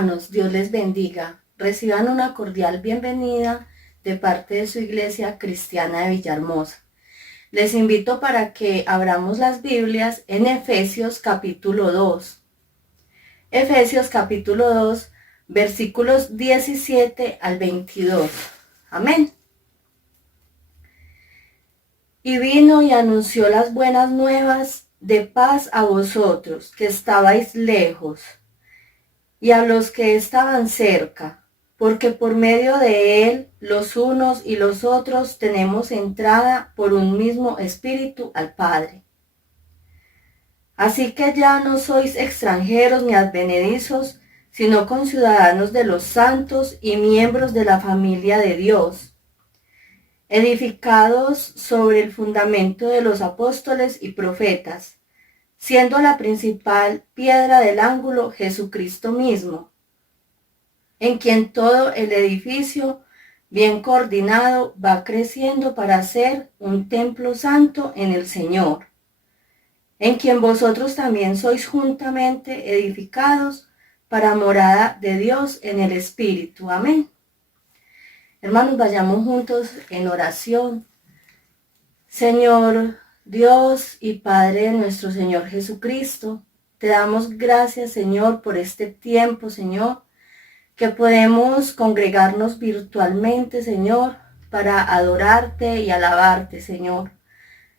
hermanos, Dios les bendiga. Reciban una cordial bienvenida de parte de su Iglesia Cristiana de Villahermosa. Les invito para que abramos las Biblias en Efesios capítulo 2. Efesios capítulo 2, versículos 17 al 22. Amén. Y vino y anunció las buenas nuevas de paz a vosotros, que estabais lejos, y a los que estaban cerca, porque por medio de él los unos y los otros tenemos entrada por un mismo espíritu al Padre. Así que ya no sois extranjeros ni advenedizos, sino conciudadanos de los santos y miembros de la familia de Dios, edificados sobre el fundamento de los apóstoles y profetas, siendo la principal piedra del ángulo Jesucristo mismo, en quien todo el edificio, bien coordinado, va creciendo para ser un templo santo en el Señor, en quien vosotros también sois juntamente edificados para morada de Dios en el Espíritu. Amén. Hermanos, vayamos juntos en oración. Señor Dios y Padre de nuestro Señor Jesucristo, te damos gracias, Señor, por este tiempo, Señor, que podemos congregarnos virtualmente, Señor, para adorarte y alabarte, Señor.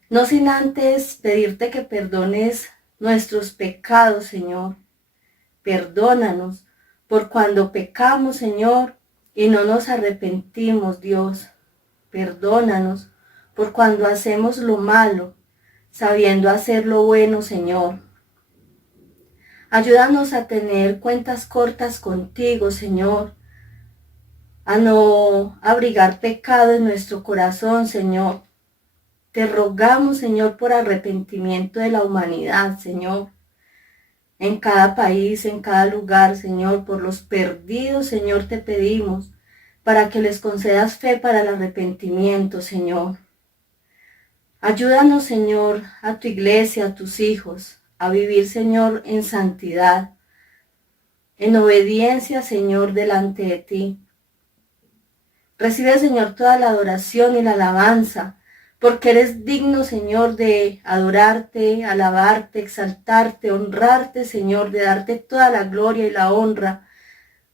No sin antes pedirte que perdones nuestros pecados, Señor. Perdónanos por cuando pecamos, Señor, y no nos arrepentimos, Dios. Perdónanos por cuando hacemos lo malo, sabiendo hacer lo bueno, Señor. Ayúdanos a tener cuentas cortas contigo, Señor, a no abrigar pecado en nuestro corazón, Señor. Te rogamos, Señor, por arrepentimiento de la humanidad, Señor, en cada país, en cada lugar, Señor, por los perdidos, Señor, te pedimos, para que les concedas fe para el arrepentimiento, Señor. Ayúdanos, Señor, a tu iglesia, a tus hijos, a vivir, Señor, en santidad, en obediencia, Señor, delante de ti. Recibe, Señor, toda la adoración y la alabanza, porque eres digno, Señor, de adorarte, alabarte, exaltarte, honrarte, Señor, de darte toda la gloria y la honra,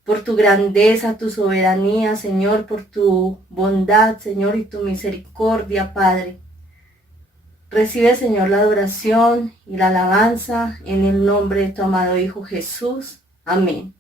por tu grandeza, tu soberanía, Señor, por tu bondad, Señor, y tu misericordia, Padre. Recibe, Señor, la adoración y la alabanza en el nombre de tu amado Hijo Jesús. Amén.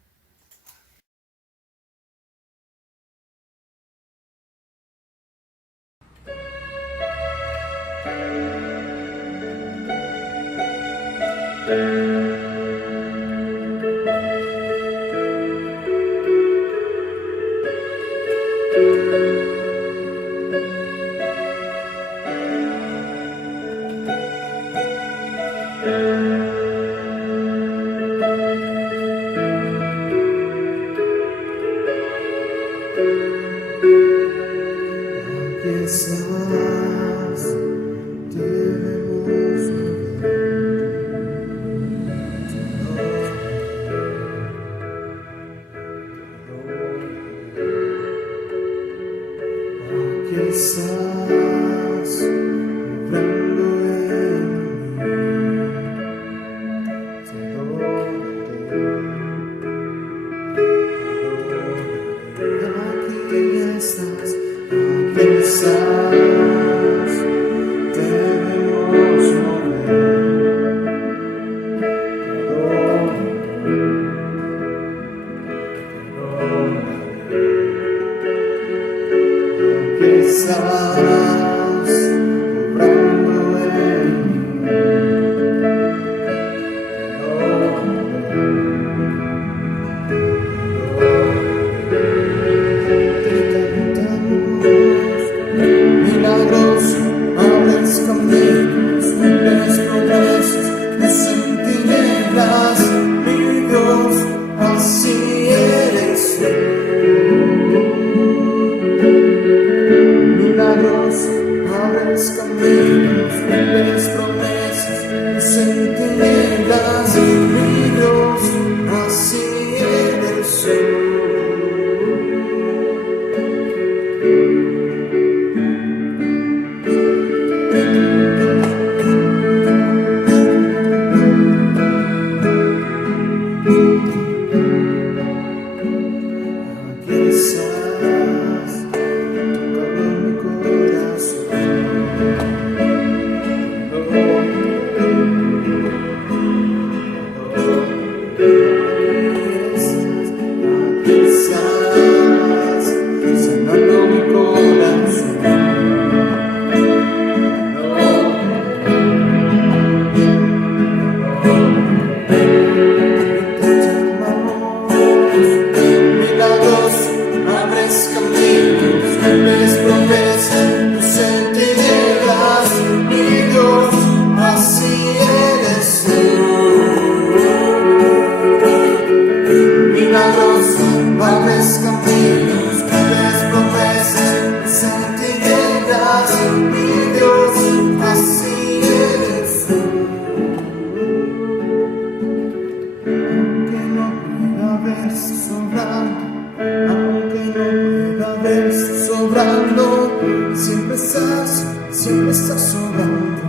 siempre estás sobrando,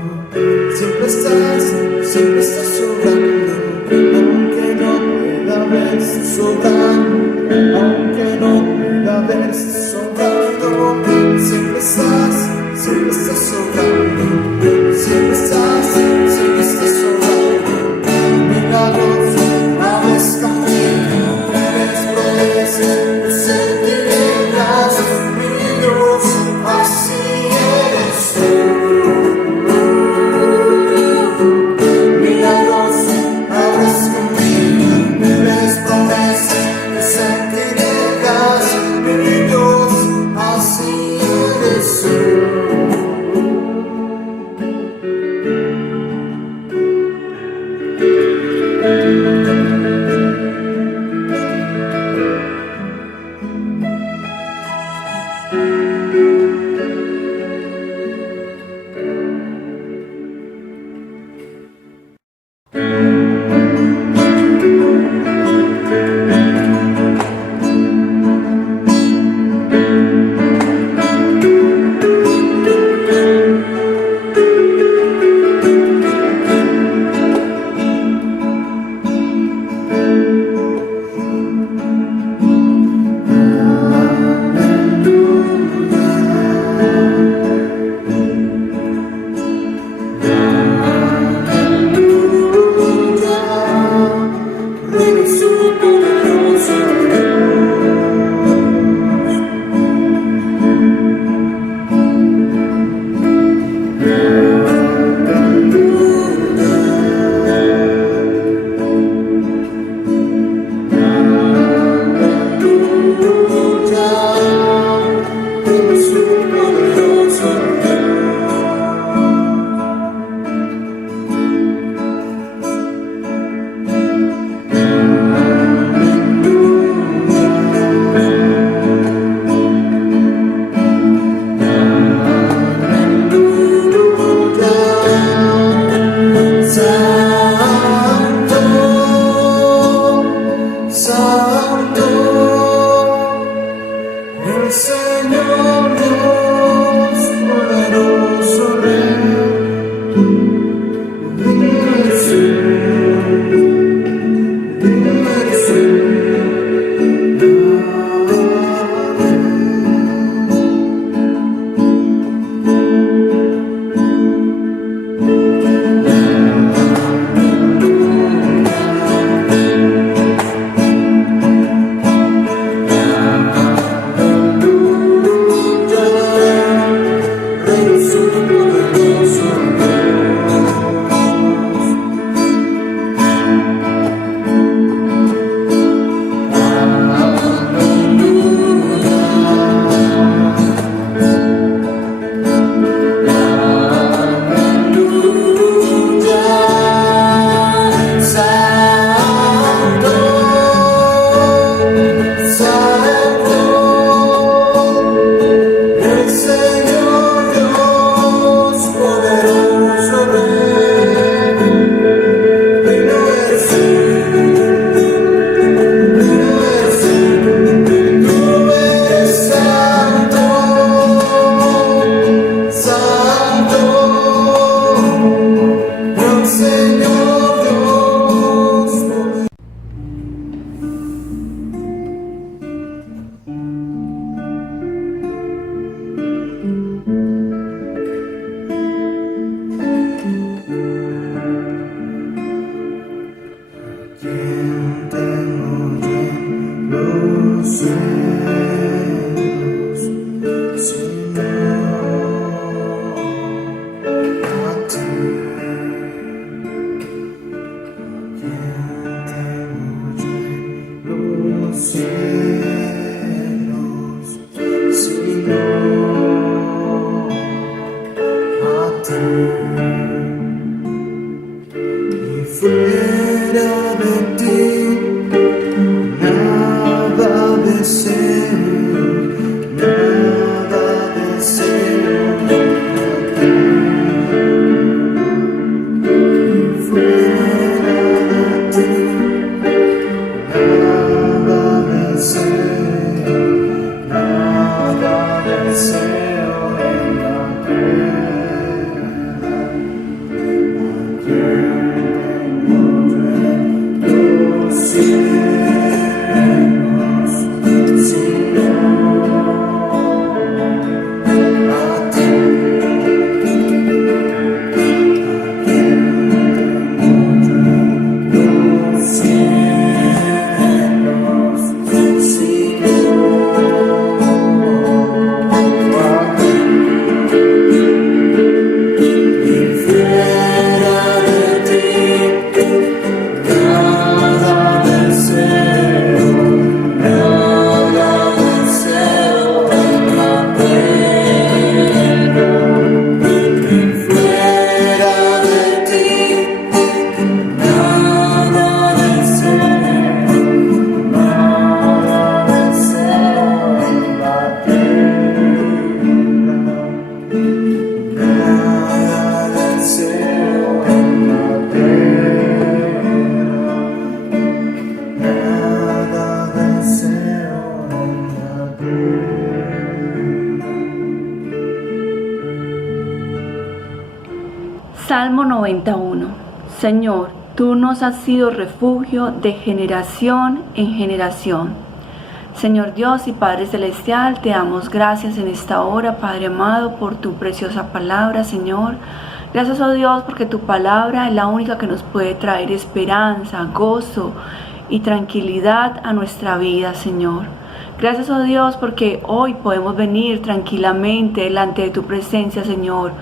siempre estás sobrando, aunque no pueda verse sobrando, aunque no pueda verse sobrando, siempre estás sobrando, siempre estás sobrando, milagroso, aves camino, eres promesas, no sé qué llegas, mi Dios, así eres tú. deseo en la tierra. 91. Señor, tú nos has sido refugio de generación en generación. Señor Dios y Padre Celestial, te damos gracias en esta hora, Padre amado, por tu preciosa palabra, Señor. Gracias, oh Dios, porque tu palabra es la única que nos puede traer esperanza, gozo y tranquilidad a nuestra vida, Señor. Gracias, oh Dios, porque hoy podemos venir tranquilamente delante de tu presencia, Señor,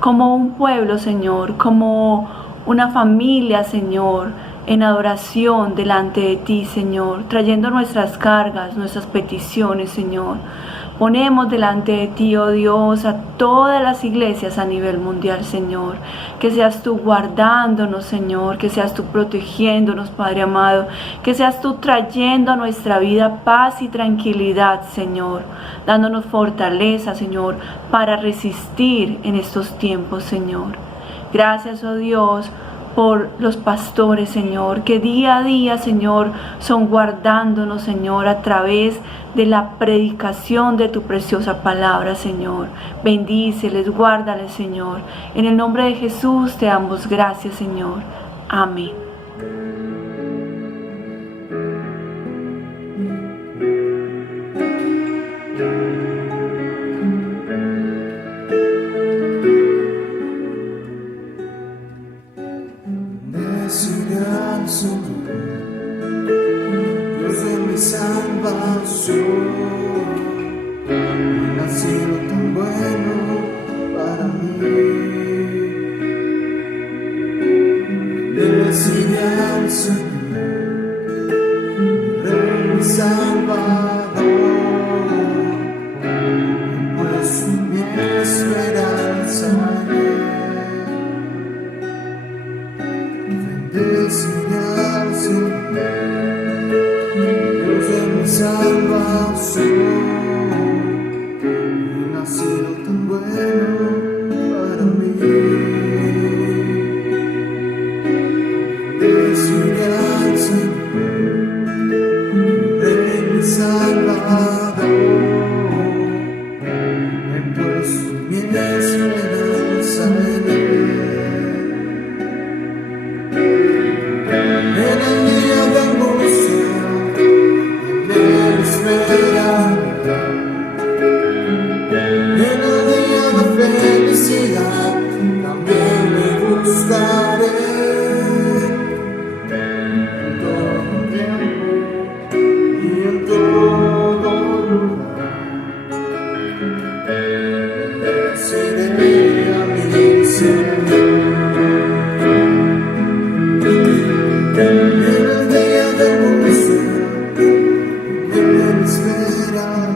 como un pueblo, Señor, como una familia, Señor, en adoración delante de ti, Señor, trayendo nuestras cargas, nuestras peticiones, Señor. Ponemos delante de ti, oh Dios, a todas las iglesias a nivel mundial, Señor. Que seas tú guardándonos, Señor, que seas tú protegiéndonos, Padre amado, que seas tú trayendo a nuestra vida paz y tranquilidad, Señor, dándonos fortaleza, Señor, para resistir en estos tiempos, Señor. Gracias, oh Dios, por los pastores, Señor, que día a día, Señor, son guardándonos, Señor, a través de la predicación de tu preciosa palabra, Señor. Bendíceles, guárdales, Señor. En el nombre de Jesús te damos gracias, Señor. Amén. Dios de mi salvación, ha sido tan bueno para mí. Decidí al Señor, Rey mi Salvador, pues mi esperanza en Él. Decidí al Señor, Dios de mi salvación, ha sido tan bueno para mí. Decidí al Señor, Rey mi Salvador, he puesto mi esperanza en Él. También me buscaré en todo tiempo y en todo lugar. Decidiré a mi Señor. En el día de angustia también esperaré.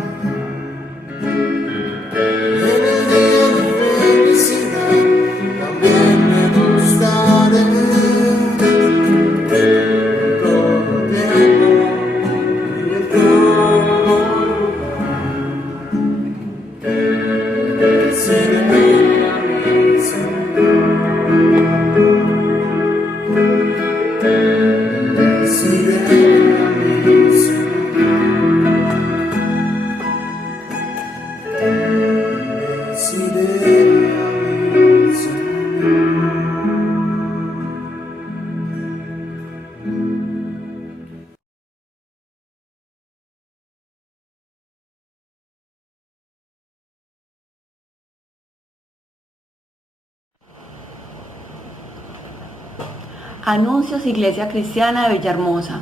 Anuncios Iglesia Cristiana de Villahermosa.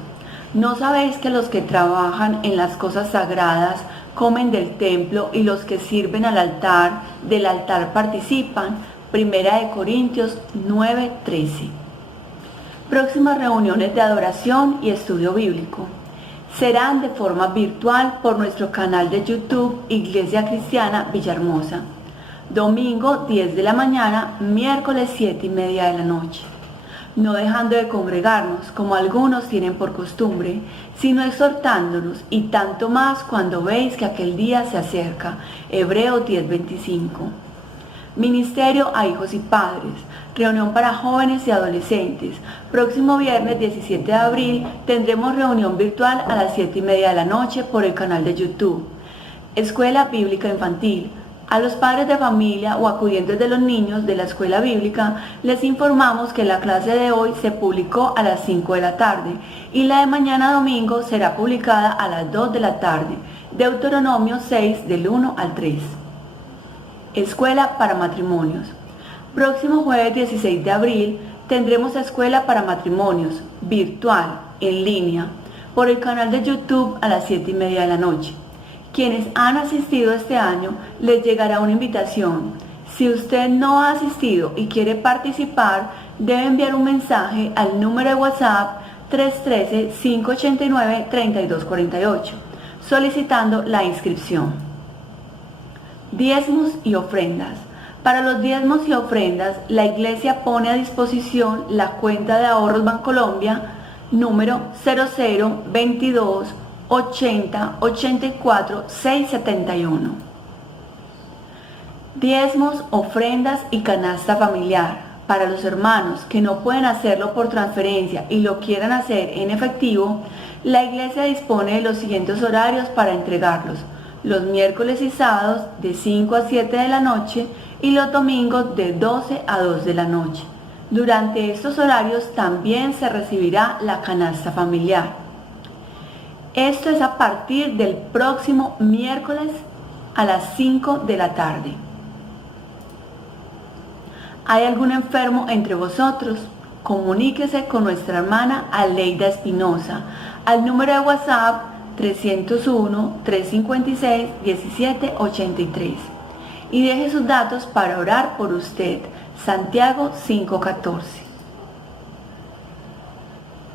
¿No sabéis que los que trabajan en las cosas sagradas comen del templo y los que sirven del altar participan? Primera de Corintios 9:13. Próximas reuniones de adoración y estudio bíblico. Serán de forma virtual por nuestro canal de YouTube Iglesia Cristiana Villahermosa. Domingo 10 de la mañana, miércoles 7:30 de la noche. No dejando de congregarnos, como algunos tienen por costumbre, sino exhortándonos, y tanto más cuando veis que aquel día se acerca. Hebreos 10:25. Ministerio a hijos y padres. Reunión para jóvenes y adolescentes. Próximo viernes 17 de abril tendremos reunión virtual a las 7:30 de la noche por el canal de YouTube. Escuela Bíblica Infantil. A los padres de familia o acudientes de los niños de la escuela bíblica les informamos que la clase de hoy se publicó a las 5 de la tarde y la de mañana domingo será publicada a las 2 de la tarde. Deuteronomio 6 del 1 al 3. Escuela para matrimonios. Próximo jueves 16 de abril tendremos escuela para matrimonios virtual, en línea, por el canal de YouTube a las 7:30 de la noche. Quienes han asistido este año les llegará una invitación. Si usted no ha asistido y quiere participar, debe enviar un mensaje al número de WhatsApp 313-589-3248, solicitando la inscripción. Diezmos y ofrendas. Para los diezmos y ofrendas, la Iglesia pone a disposición la cuenta de ahorros Bancolombia número 0022 80 84 671. Diezmos, ofrendas y canasta familiar. Para los hermanos que no pueden hacerlo por transferencia y lo quieran hacer en efectivo, la Iglesia dispone de los siguientes horarios para entregarlos: los miércoles y sábados de 5 a 7 de la noche y los domingos de 12 a 2 de la noche. Durante estos horarios también se recibirá la canasta familiar. Esto es a partir del próximo miércoles a las 5 de la tarde. ¿Hay algún enfermo entre vosotros? Comuníquese con nuestra hermana Aleida Espinosa al número de WhatsApp 301-356-1783 y deje sus datos para orar por usted. Santiago 5:14.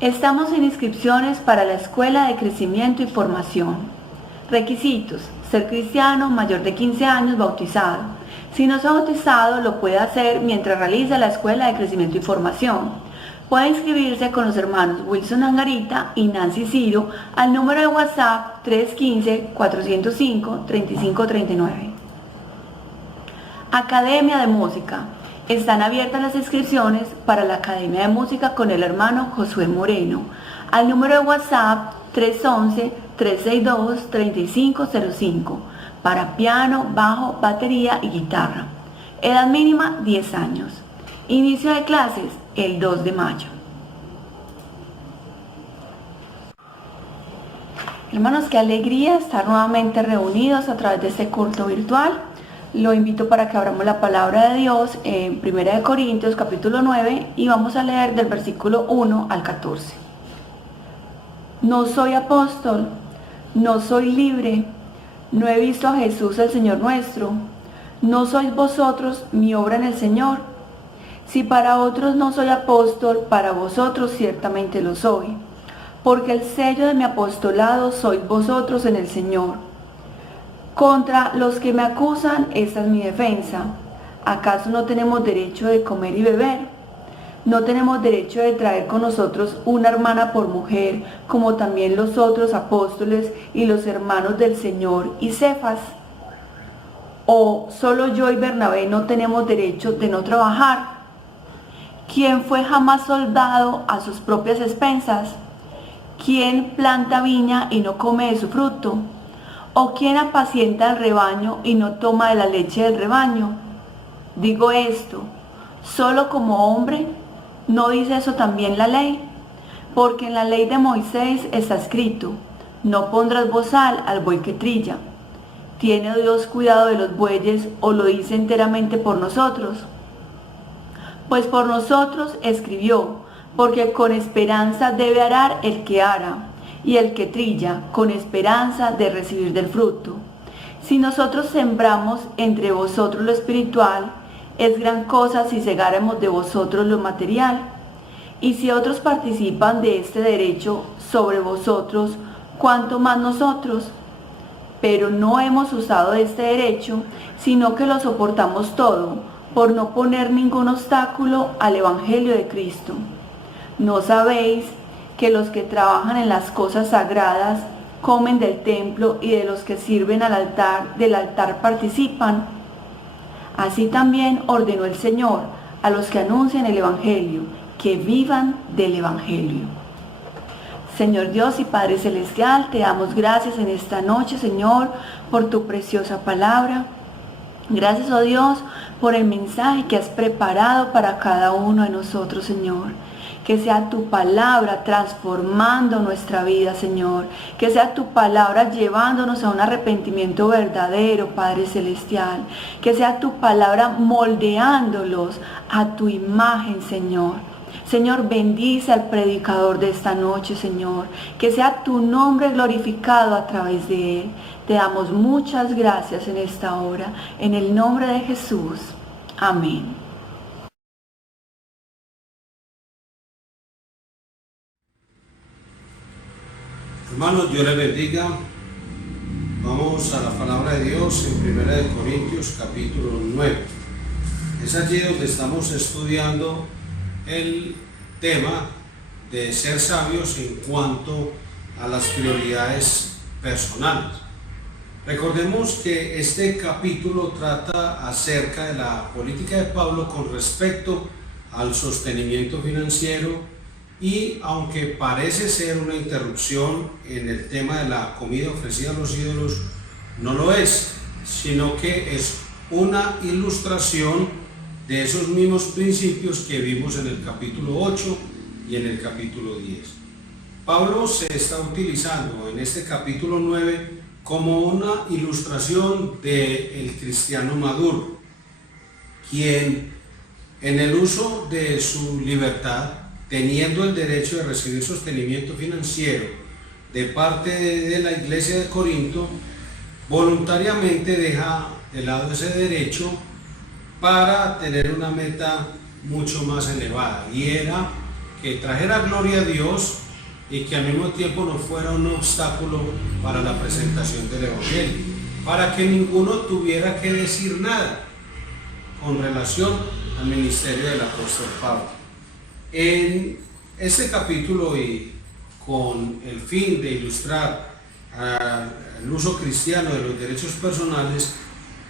Estamos en inscripciones para la Escuela de Crecimiento y Formación. Requisitos: ser cristiano, mayor de 15 años, bautizado. Si no se ha bautizado, lo puede hacer mientras realiza la Escuela de Crecimiento y Formación. Puede inscribirse con los hermanos Wilson Angarita y Nancy Ciro al número de WhatsApp 315-405-3539. Academia de Música. Están abiertas las inscripciones para la Academia de Música con el hermano Josué Moreno al número de WhatsApp 311-362-3505 para piano, bajo, batería y guitarra. Edad mínima 10 años. Inicio de clases el 2 de mayo. Hermanos, qué alegría estar nuevamente reunidos a través de este culto virtual. Lo invito para que abramos la palabra de Dios en 1 Corintios capítulo 9 y vamos a leer del versículo 1 al 14. No soy apóstol, no soy libre, no he visto a Jesús el Señor nuestro, no sois vosotros mi obra en el Señor. Si para otros no soy apóstol, para vosotros ciertamente lo soy, porque el sello de mi apostolado sois vosotros en el Señor. Contra los que me acusan, esta es mi defensa. ¿Acaso no tenemos derecho de comer y beber? ¿No tenemos derecho de traer con nosotros una hermana por mujer, como también los otros apóstoles y los hermanos del Señor y Cefas? ¿O solo yo y Bernabé no tenemos derecho de no trabajar? ¿Quién fue jamás soldado a sus propias expensas? ¿Quién planta viña y no come de su fruto? ¿O quién apacienta el rebaño y no toma de la leche del rebaño? Digo esto, solo como hombre. ¿No dice eso también la ley? Porque en la ley de Moisés está escrito: no pondrás bozal al buey que trilla. ¿Tiene Dios cuidado de los bueyes o lo dice enteramente por nosotros? Pues por nosotros escribió, porque con esperanza debe arar el que ara, y el que trilla con esperanza de recibir del fruto. Si nosotros sembramos entre vosotros lo espiritual, es gran cosa si segáramos de vosotros lo material. Y si otros participan de este derecho sobre vosotros, ¿cuánto más nosotros? Pero no hemos usado de este derecho, sino que lo soportamos todo, por no poner ningún obstáculo al Evangelio de Cristo. ¿No sabéis que los que trabajan en las cosas sagradas comen del templo y de los que sirven del altar participan? Así también ordenó el Señor a los que anuncian el Evangelio, que vivan del Evangelio. Señor Dios y Padre Celestial, te damos gracias en esta noche, Señor, por tu preciosa palabra. Gracias, oh Dios, por el mensaje que has preparado para cada uno de nosotros, Señor. Que sea tu palabra transformando nuestra vida, Señor. Que sea tu palabra llevándonos a un arrepentimiento verdadero, Padre Celestial. Que sea tu palabra moldeándolos a tu imagen, Señor. Señor, bendice al predicador de esta noche, Señor. Que sea tu nombre glorificado a través de él. Te damos muchas gracias en esta hora. En el nombre de Jesús. Amén. Hermanos, Dios les bendiga. Vamos a la palabra de Dios en 1 Corintios capítulo 9. Es allí donde estamos estudiando el tema de ser sabios en cuanto a las prioridades personales. Recordemos que este capítulo trata acerca de la política de Pablo con respecto al sostenimiento financiero. Y aunque parece ser una interrupción en el tema de la comida ofrecida a los ídolos, no lo es, sino que es una ilustración de esos mismos principios que vimos en el capítulo 8 y en el capítulo 10. Pablo se está utilizando en este capítulo 9 como una ilustración del cristiano maduro, quien en el uso de su libertad, teniendo el derecho de recibir sostenimiento financiero de parte de la iglesia de Corinto, voluntariamente deja de lado ese derecho para tener una meta mucho más elevada, y era que trajera gloria a Dios y que al mismo tiempo no fuera un obstáculo para la presentación del Evangelio, para que ninguno tuviera que decir nada con relación al ministerio del apóstol Pablo. En este capítulo, y con el fin de ilustrar el uso cristiano de los derechos personales,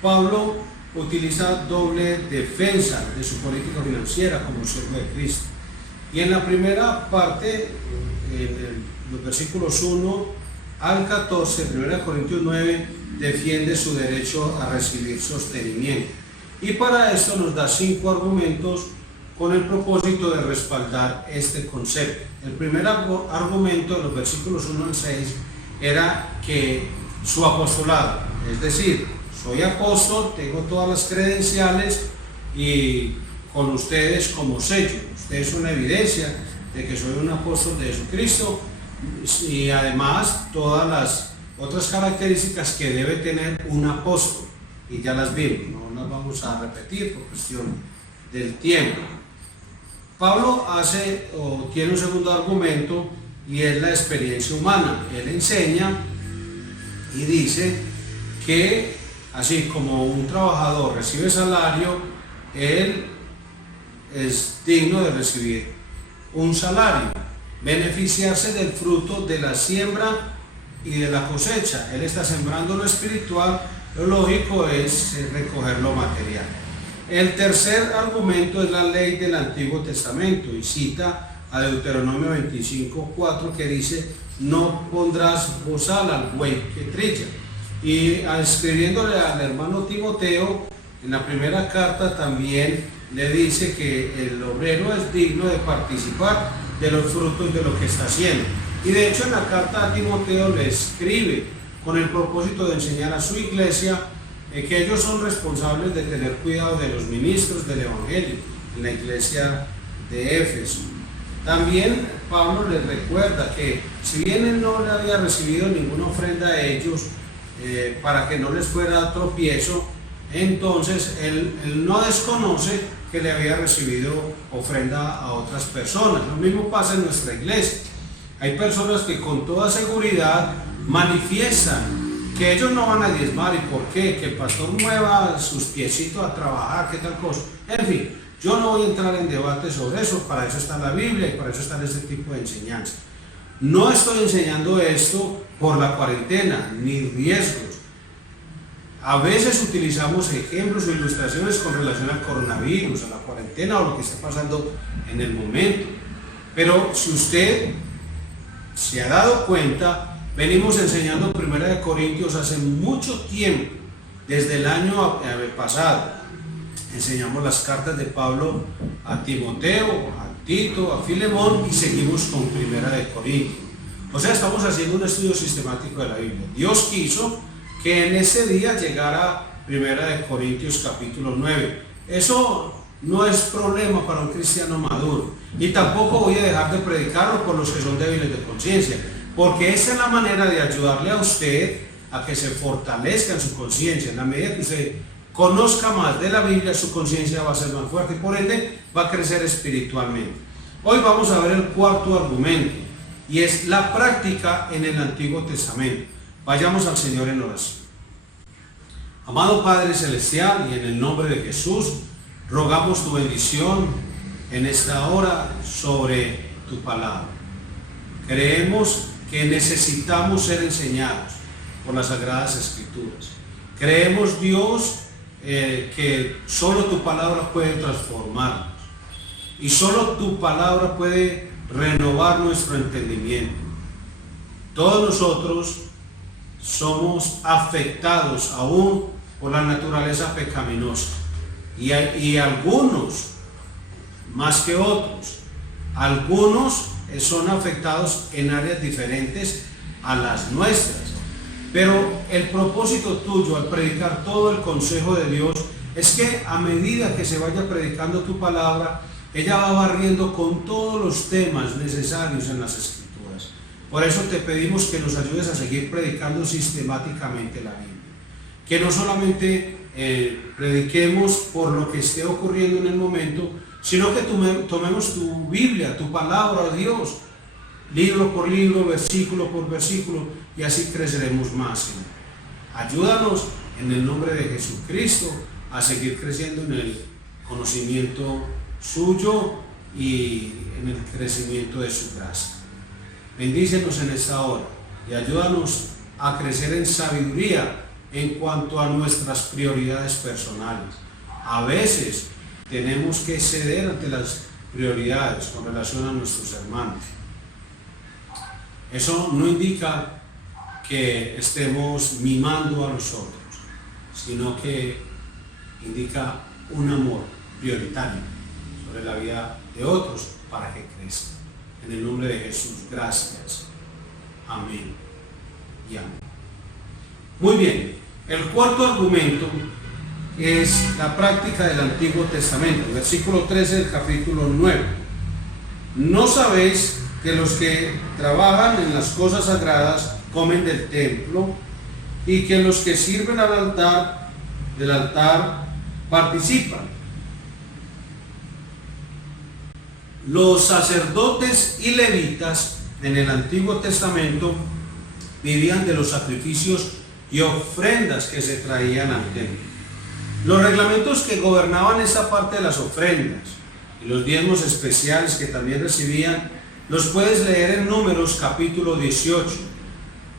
Pablo utiliza doble defensa de su política financiera como siervo de Cristo. Y en la primera parte, en los versículos 1 al 14, 1 Corintios 9, defiende su derecho a recibir sostenimiento. Y para esto nos da 5 argumentos con el propósito de respaldar este concepto. El primer argumento, de los versículos 1 al 6, era que su apostolado, es decir, soy apóstol, tengo todas las credenciales y con ustedes como sello. Ustedes son una evidencia de que soy un apóstol de Jesucristo, y además todas las otras características que debe tener un apóstol, y ya las vimos, no las vamos a repetir por cuestión del tiempo. Pablo tiene un segundo argumento, y es la experiencia humana. Él enseña y dice que así como un trabajador recibe salario, él es digno de recibir un salario, beneficiarse del fruto de la siembra y de la cosecha. Él está sembrando lo espiritual, lo lógico es recoger lo material. El tercer argumento es la ley del Antiguo Testamento, y cita a Deuteronomio 25:4, que dice: no pondrás bozal al buey que trilla. Y escribiéndole al hermano Timoteo, en la primera carta también le dice que el obrero es digno de participar de los frutos de lo que está haciendo. Y de hecho en la carta a Timoteo le escribe con el propósito de enseñar a su iglesia que ellos son responsables de tener cuidado de los ministros del Evangelio en la iglesia de Éfeso. También Pablo les recuerda que si bien él no le había recibido ninguna ofrenda a ellos para que no les fuera tropiezo, entonces él no desconoce que le había recibido ofrenda a otras personas. Lo mismo pasa en nuestra iglesia. Hay personas que con toda seguridad manifiestan que ellos no van a diezmar. ¿Y por qué? Que el pastor mueva sus piecitos a trabajar, qué tal cosa. En fin, yo no voy a entrar en debate sobre eso, para eso está la Biblia y para eso está este tipo de enseñanza. No estoy enseñando esto por la cuarentena, ni riesgos. A veces utilizamos ejemplos o ilustraciones con relación al coronavirus, a la cuarentena o lo que está pasando en el momento. Pero si usted se ha dado cuenta, venimos enseñando 1 Corintios hace mucho tiempo, desde el año pasado. Enseñamos las cartas de Pablo a Timoteo, a Tito, a Filemón y seguimos con Primera de Corintios. O sea, estamos haciendo un estudio sistemático de la Biblia. Dios quiso que en ese día llegara Primera de Corintios capítulo 9. Eso no es problema para un cristiano maduro. Y tampoco voy a dejar de predicarlo por los que son débiles de conciencia, porque esa es la manera de ayudarle a usted a que se fortalezca en su conciencia. En la medida que usted conozca más de la Biblia, su conciencia va a ser más fuerte y por ende va a crecer espiritualmente. Hoy vamos a ver el cuarto argumento y es la práctica en el Antiguo Testamento. Vayamos al Señor en oración. Amado Padre Celestial, y en el nombre de Jesús, rogamos tu bendición en esta hora sobre tu palabra. Creemos que necesitamos ser enseñados por las Sagradas Escrituras. Creemos, Dios, que solo tu palabra puede transformarnos y solo tu palabra puede renovar nuestro entendimiento. Todos nosotros somos afectados aún por la naturaleza pecaminosa y algunos más que otros, algunos son afectados en áreas diferentes a las nuestras. Pero el propósito tuyo al predicar todo el consejo de Dios es que a medida que se vaya predicando tu palabra, ella va barriendo con todos los temas necesarios en las Escrituras. Por eso te pedimos que nos ayudes a seguir predicando sistemáticamente la Biblia. Que no solamente prediquemos por lo que esté ocurriendo en el momento, sino que tomemos tu Biblia, tu palabra, oh Dios, libro por libro, versículo por versículo, y así creceremos más, Señor. Ayúdanos en el nombre de Jesucristo a seguir creciendo en el conocimiento suyo y en el crecimiento de su gracia. Bendícenos en esta hora y ayúdanos a crecer en sabiduría en cuanto a nuestras prioridades personales. A veces tenemos que ceder ante las prioridades con relación a nuestros hermanos. Eso no indica que estemos mimando a los otros, sino que indica un amor prioritario sobre la vida de otros para que crezcan. En el nombre de Jesús, gracias. Amén y amén. Muy bien, el cuarto argumento es la práctica del Antiguo Testamento, versículo 13 del capítulo 9. ¿No sabéis que los que trabajan en las cosas sagradas comen del templo y que los que sirven del altar participan? Los sacerdotes y levitas en el Antiguo Testamento vivían de los sacrificios y ofrendas que se traían al templo. Los reglamentos que gobernaban esa parte de las ofrendas y los diezmos especiales que también recibían, los puedes leer en Números capítulo 18,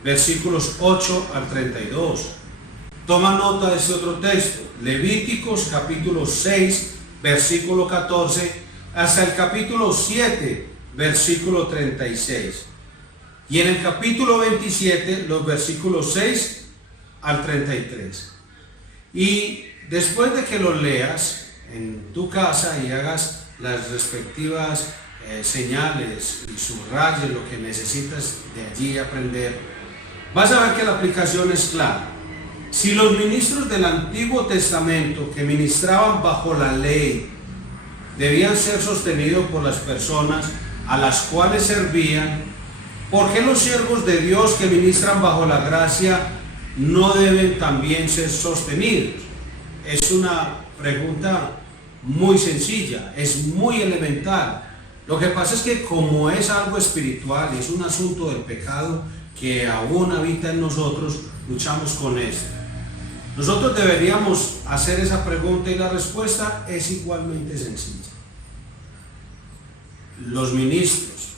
versículos 8 al 32. Toma nota de este otro texto, Levíticos capítulo 6, versículo 14, hasta el capítulo 7, versículo 36. Y en el capítulo 27, los versículos 6 al 33. Y después de que los leas en tu casa y hagas las respectivas señales y subrayes lo que necesitas de allí aprender, vas a ver que la aplicación es clara. Si los ministros del Antiguo Testamento que ministraban bajo la ley debían ser sostenidos por las personas a las cuales servían, ¿por qué los siervos de Dios que ministran bajo la gracia no deben también ser sostenidos? Es una pregunta muy sencilla, es muy elemental. Lo que pasa es que como es algo espiritual, es un asunto del pecado que aún habita en nosotros, luchamos con esto. Nosotros deberíamos hacer esa pregunta y la respuesta es igualmente sencilla. Los ministros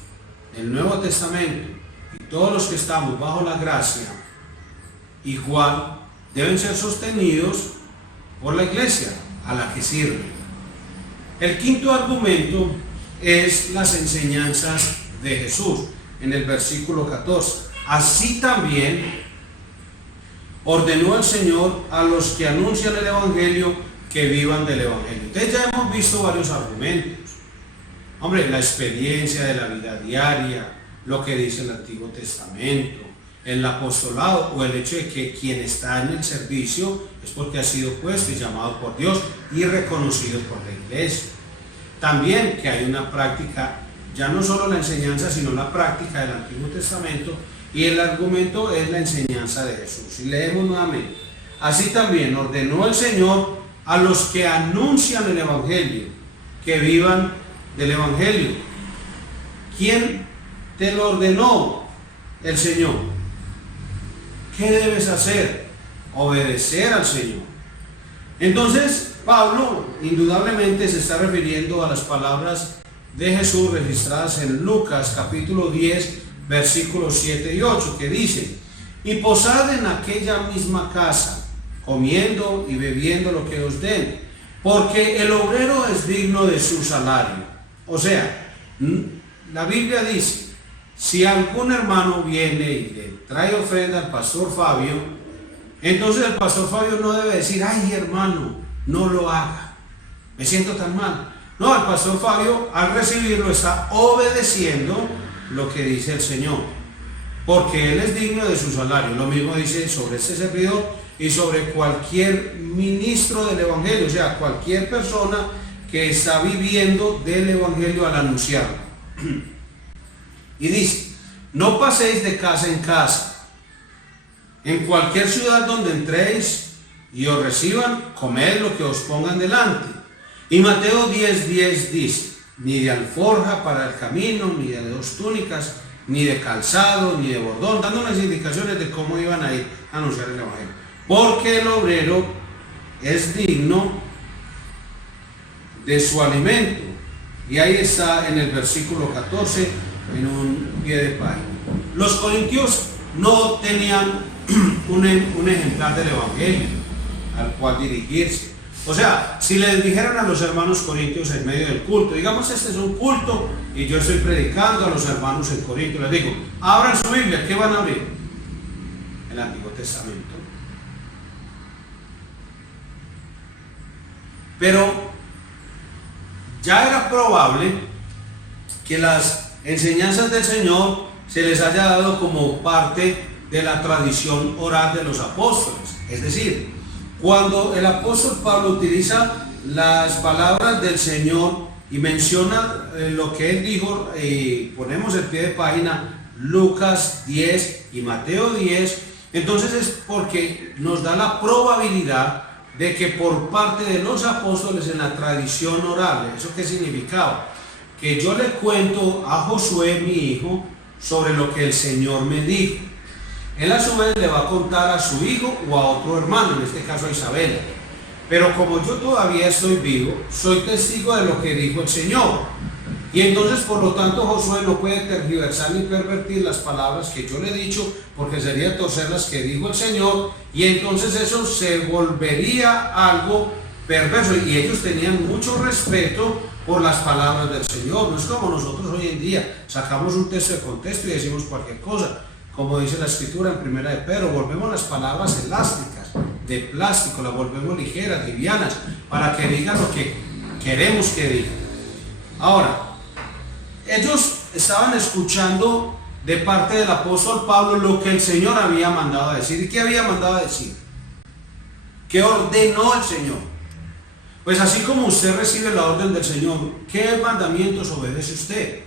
del Nuevo Testamento y todos los que estamos bajo la gracia, igual deben ser sostenidos por la iglesia a la que sirven. El quinto argumento es las enseñanzas de Jesús en el versículo 14. Así también ordenó el Señor a los que anuncian el Evangelio que vivan del Evangelio. Entonces ya hemos visto varios argumentos. Hombre, la experiencia de la vida diaria, lo que dice el Antiguo Testamento, el apostolado o el hecho de que quien está en el servicio es porque ha sido puesto y llamado por Dios y reconocido por la iglesia. También que hay una práctica, ya no solo la enseñanza, sino la práctica del Antiguo Testamento, y el argumento es la enseñanza de Jesús. Y leemos nuevamente: así también ordenó el Señor a los que anuncian el Evangelio que vivan del Evangelio. ¿Quién te lo ordenó? El Señor. ¿Qué debes hacer? Obedecer al Señor. Entonces, Pablo indudablemente se está refiriendo a las palabras de Jesús registradas en Lucas capítulo 10, versículos 7 y 8, que dice: y posad en aquella misma casa, comiendo y bebiendo lo que os den, porque el obrero es digno de su salario. O sea, la Biblia dice, si algún hermano viene y le trae ofrenda al pastor Fabio, entonces el pastor Fabio no debe decir: ay, hermano, no lo haga, me siento tan mal. No, el pastor Fabio al recibirlo está obedeciendo lo que dice el Señor, porque él es digno de su salario. Lo mismo dice sobre este servidor y sobre cualquier ministro del Evangelio, o sea, cualquier persona que está viviendo del Evangelio al anunciarlo. Y dice: no paséis de casa en casa. En cualquier ciudad donde entréis y os reciban, comed lo que os pongan delante. Y Mateo 10:10 dice: ni de alforja para el camino, ni de 2 túnicas, ni de calzado, ni de bordón, dando unas indicaciones de cómo iban a ir a anunciar el Evangelio. Porque el obrero es digno de su alimento. Y ahí está en el versículo 14, en un pie de página. Los corintios no tenían un ejemplar del Evangelio al cual dirigirse. O sea, si les dijeran a los hermanos corintios en medio del culto, digamos, este es un culto y yo estoy predicando a los hermanos en Corinto, les digo: abran su Biblia. ¿Qué van a abrir? El Antiguo Testamento. Pero ya era probable que las enseñanzas del Señor se les haya dado como parte de la tradición oral de los apóstoles. Es decir, cuando el apóstol Pablo utiliza las palabras del Señor y menciona lo que él dijo, ponemos el pie de página Lucas 10 y Mateo 10, entonces es porque nos da la probabilidad de que por parte de los apóstoles en la tradición oral. ¿Eso qué significaba? Que yo le cuento a Josué, mi hijo, sobre lo que el Señor me dijo. Él a su vez le va a contar a su hijo o a otro hermano, en este caso a Isabel. Pero como yo todavía estoy vivo, soy testigo de lo que dijo el Señor. Y entonces, por lo tanto, Josué no puede tergiversar ni pervertir las palabras que yo le he dicho, porque sería torcer las que dijo el Señor, y entonces eso se volvería algo perverso. Y ellos tenían mucho respeto por las palabras del Señor. No es como nosotros hoy en día, sacamos un texto de contexto y decimos cualquier cosa. Como dice la Escritura en 1 de Pedro, volvemos las palabras elásticas, de plástico, las volvemos ligeras, livianas, para que digan lo que queremos que digan. Ahora, ellos estaban escuchando de parte del apóstol Pablo lo que el Señor había mandado a decir. ¿Y qué había mandado a decir? ¿Qué ordenó el Señor? Pues así como usted recibe la orden del Señor, ¿qué mandamientos obedece usted?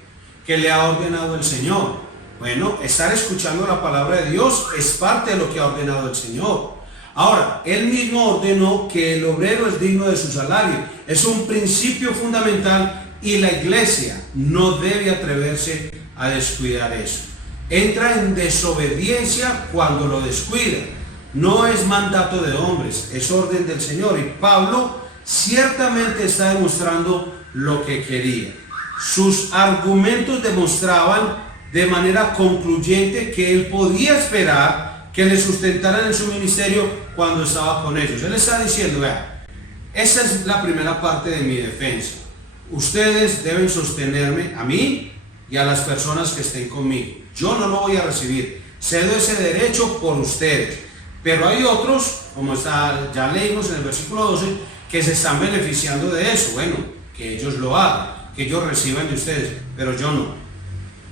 ¿Qué le ha ordenado el Señor? Bueno, estar escuchando la palabra de Dios es parte de lo que ha ordenado el Señor. Ahora, Él mismo ordenó que el obrero es digno de su salario. Es un principio fundamental y la iglesia no debe atreverse a descuidar eso. Entra en desobediencia cuando lo descuida. No es mandato de hombres, es orden del Señor. Y Pablo ciertamente está demostrando lo que quería. Sus argumentos demostraban de manera concluyente que él podía esperar que le sustentaran en su ministerio cuando estaba con ellos. Él está diciendo: vea, esa es la primera parte de mi defensa. Ustedes deben sostenerme a mí y a las personas que estén conmigo. Yo no lo voy a recibir. Cedo ese derecho por ustedes. Pero hay otros, como ya leímos en el versículo 12, que se están beneficiando de eso. Bueno, que ellos lo hagan, que ellos reciban de ustedes, pero yo no.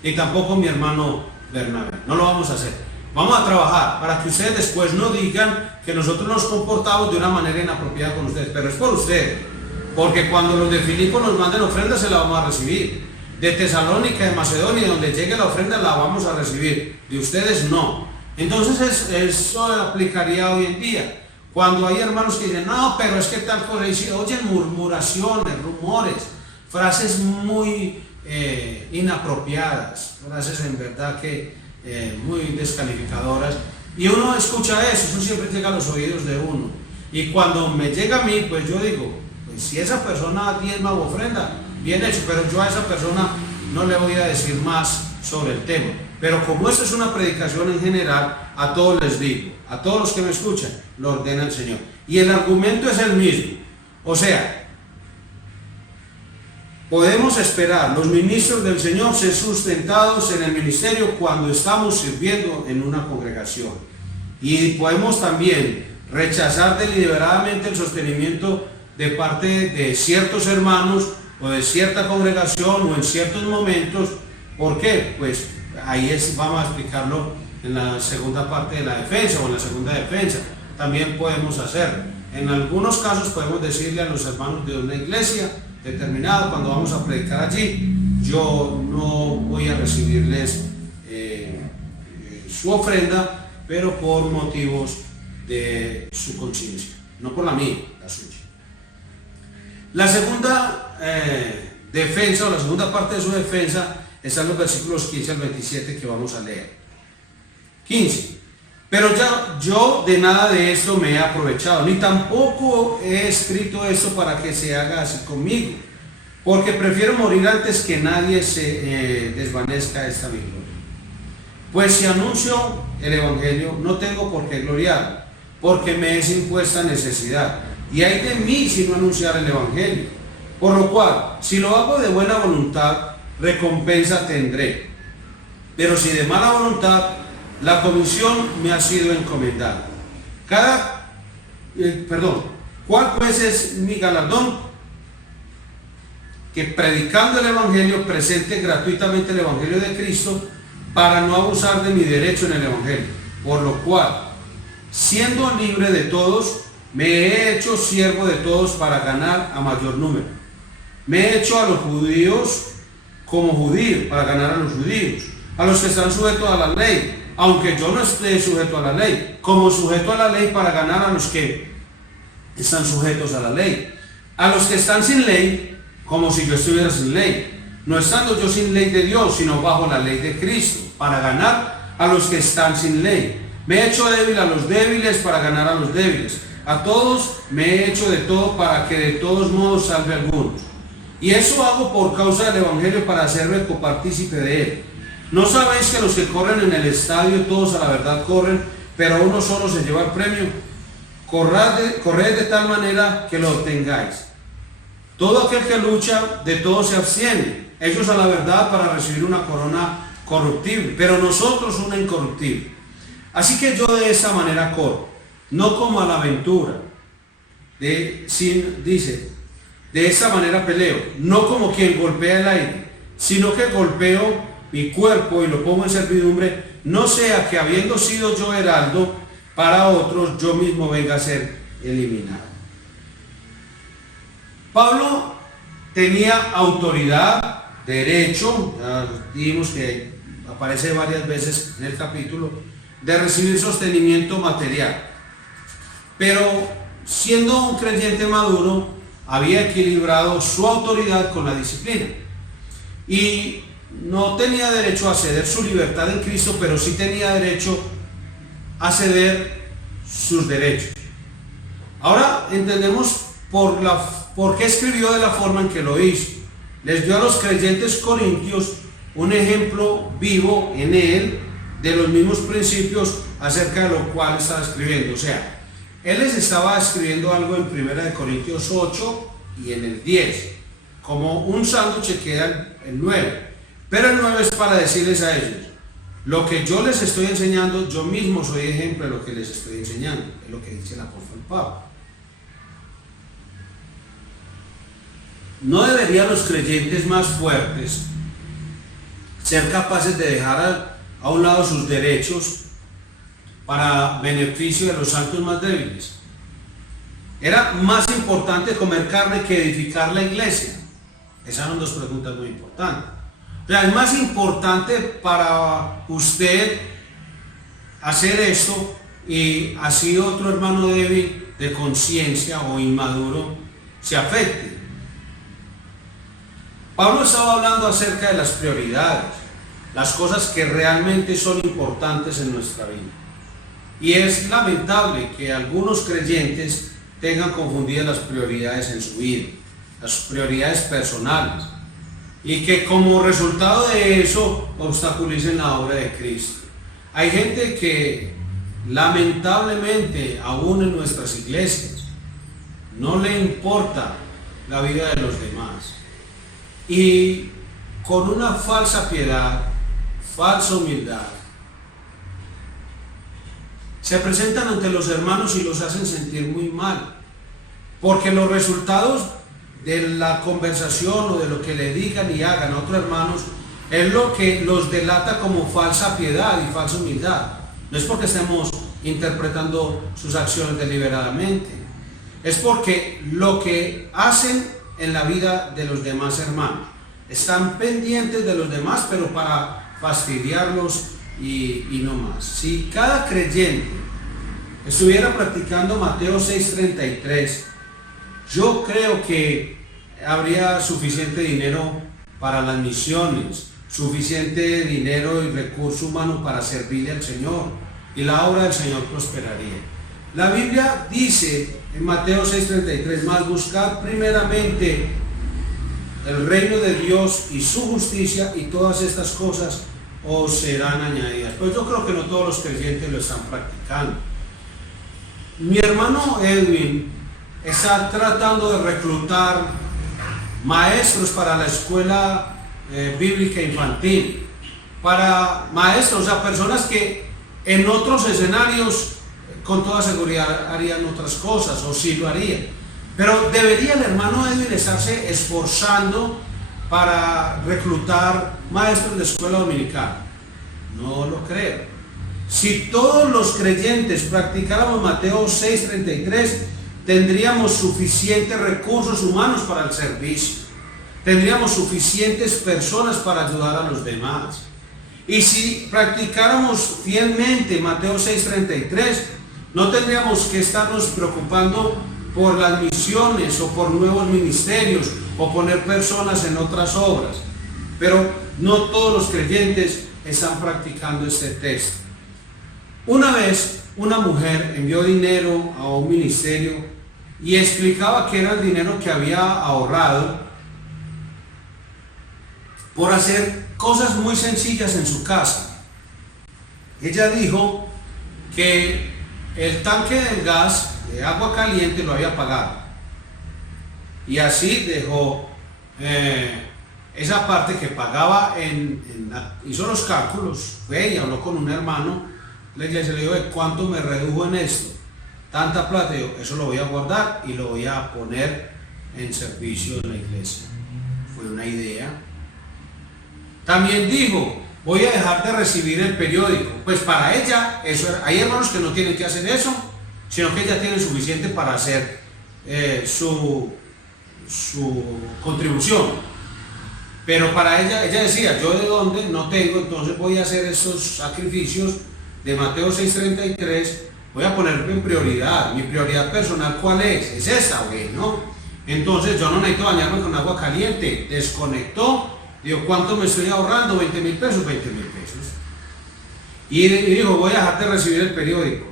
Y tampoco mi hermano Bernabé. No lo vamos a hacer. Vamos a trabajar para que ustedes después no digan que nosotros nos comportamos de una manera inapropiada con ustedes, pero es por ustedes. Porque cuando los de Filipo nos manden ofrenda, se la vamos a recibir. De Tesalónica, de Macedonia, donde llegue la ofrenda, la vamos a recibir. De ustedes no. Entonces eso aplicaría hoy en día. Cuando hay hermanos que dicen, no, pero es que tal cosa, y si oyen murmuraciones, rumores, frases muy inapropiadas, frases en verdad que muy descalificadoras, y uno escucha eso siempre llega a los oídos de uno. Y cuando me llega a mí, pues yo digo, pues si esa persona diezma o ofrenda, bien hecho, pero yo a esa persona no le voy a decir más sobre el tema. Pero como esta es una predicación en general, a todos les digo, a todos los que me escuchan, lo ordena el Señor. Y el argumento es el mismo. O sea, podemos esperar los ministros del Señor ser sustentados en el ministerio cuando estamos sirviendo en una congregación. Y podemos también rechazar deliberadamente el sostenimiento de parte de ciertos hermanos o de cierta congregación o en ciertos momentos. ¿Por qué? Pues ahí vamos a explicarlo en la segunda parte de la defensa o en la segunda defensa. También podemos hacerlo. En algunos casos podemos decirle a los hermanos de una iglesia determinada, cuando vamos a predicar allí, yo no voy a recibirles su ofrenda, pero por motivos de su conciencia, no por la mía, la suya. La segunda defensa o la segunda parte de su defensa está en los versículos 15 al 27 que vamos a leer. 15. Pero ya yo de nada de esto me he aprovechado, ni tampoco he escrito esto para que se haga así conmigo, porque prefiero morir antes que nadie se desvanezca esta victoria. Pues si anuncio el Evangelio, no tengo por qué gloriar, porque me es impuesta necesidad, y hay de mí si no anunciar el Evangelio. Por lo cual, si lo hago de buena voluntad, recompensa tendré. Pero si de mala voluntad, la comisión me ha sido encomendada. ¿Cuál pues es mi galardón? Que predicando el Evangelio presente gratuitamente el Evangelio de Cristo para no abusar de mi derecho en el Evangelio. Por lo cual, siendo libre de todos, me he hecho siervo de todos para ganar a mayor número. Me he hecho a los judíos como judío para ganar a los judíos, a los que están sujetos a la ley, aunque yo no esté sujeto a la ley, como sujeto a la ley para ganar a los que están sujetos a la ley, a los que están sin ley, como si yo estuviera sin ley, no estando yo sin ley de Dios, sino bajo la ley de Cristo, para ganar a los que están sin ley. Me he hecho débil a los débiles para ganar a los débiles. A todos me he hecho de todo para que de todos modos salve a algunos. Y eso hago por causa del Evangelio, para hacerme copartícipe de él. ¿No sabéis que los que corren en el estadio, todos a la verdad corren, pero uno solo se lleva el premio? Corred de tal manera que lo obtengáis. Todo aquel que lucha, de todo se abstiene. Ellos a la verdad para recibir una corona corruptible, pero nosotros una incorruptible. Así que yo de esa manera corro, no como a la aventura. Dice, de esa manera peleo, no como quien golpea el aire, sino que golpeo mi cuerpo y lo pongo en servidumbre, no sea que habiendo sido yo heraldo para otros, yo mismo venga a ser eliminado. Pablo tenía autoridad, derecho, ya dijimos que aparece varias veces en el capítulo, de recibir sostenimiento material, pero siendo un creyente maduro, había equilibrado su autoridad con la disciplina y no tenía derecho a ceder su libertad en Cristo, pero sí tenía derecho a ceder sus derechos. Ahora entendemos por qué escribió de la forma en que lo hizo. Les dio a los creyentes corintios un ejemplo vivo en él de los mismos principios acerca de lo cual estaba escribiendo. O sea, él les estaba escribiendo algo en 1 Corintios 8 y en el 10. Como un sándwich queda el 9. Pero el 9 es para decirles a ellos, lo que yo les estoy enseñando, yo mismo soy ejemplo de lo que les estoy enseñando, es lo que dice el apóstol Pablo. ¿No deberían los creyentes más fuertes ser capaces de dejar a un lado sus derechos para beneficio de los santos más débiles? ¿Era más importante comer carne que edificar la iglesia? Esas son dos preguntas muy importantes. O sea, es más importante para usted hacer esto y así otro hermano débil de conciencia o inmaduro se afecte. Pablo estaba hablando acerca de las prioridades, las cosas que realmente son importantes en nuestra vida. Y es lamentable que algunos creyentes tengan confundidas las prioridades en su vida, las prioridades personales, y que como resultado de eso obstaculicen la obra de Cristo. Hay gente que lamentablemente aún en nuestras iglesias no le importa la vida de los demás, y con una falsa piedad, falsa humildad, se presentan ante los hermanos y los hacen sentir muy mal, porque los resultados de la conversación o de lo que le digan y hagan a otros hermanos es lo que los delata como falsa piedad y falsa humildad. No es porque estemos interpretando sus acciones deliberadamente, es porque lo que hacen en la vida de los demás hermanos, están pendientes de los demás, pero para fastidiarlos y no más. Si cada creyente estuviera practicando Mateo 6:33, yo creo que habría suficiente dinero para las misiones, suficiente dinero y recurso humano para servirle al Señor, y la obra del Señor prosperaría. La Biblia dice en Mateo 6:33, mas buscad primeramente el reino de Dios y su justicia, y todas estas cosas os serán añadidas. Pues yo creo que no todos los creyentes lo están practicando. Mi hermano Edwin está tratando de reclutar maestros para la escuela bíblica infantil, para maestros, o sea, personas que en otros escenarios con toda seguridad harían otras cosas, o sí lo harían, pero debería el hermano Edwin estarse esforzando para reclutar maestros de escuela dominical. No lo creo. Si todos los creyentes practicáramos Mateo 6:33, tendríamos suficientes recursos humanos para el servicio, tendríamos suficientes personas para ayudar a los demás. Y si practicáramos fielmente Mateo 6:33, no tendríamos que estarnos preocupando por las misiones o por nuevos ministerios o poner personas en otras obras. Pero no todos los creyentes están practicando este texto. Una vez una mujer envió dinero a un ministerio y explicaba que era el dinero que había ahorrado por hacer cosas muy sencillas en su casa. Ella dijo que el tanque del gas de agua caliente lo había pagado, y así dejó esa parte que pagaba hizo los cálculos, fue y habló con un hermano, la iglesia le dijo, ¿cuánto me redujo en esto? Tanta plata. Yo, eso lo voy a guardar y lo voy a poner en servicio de la iglesia. Fue una idea. También dijo, voy a dejar de recibir el periódico. Pues para ella, eso, hay hermanos que no tienen que hacer eso, sino que ella tiene suficiente para hacer su contribución. Pero para ella decía, yo de dónde no tengo, entonces voy a hacer esos sacrificios de Mateo 6:33, voy a ponerme en prioridad. Mi prioridad personal, ¿cuál es? Es esa, güey, ¿no? Entonces yo no necesito bañarme con agua caliente. Desconectó, digo, ¿cuánto me estoy ahorrando? 20,000 pesos, 20,000 pesos. Y dijo, voy a dejar de recibir el periódico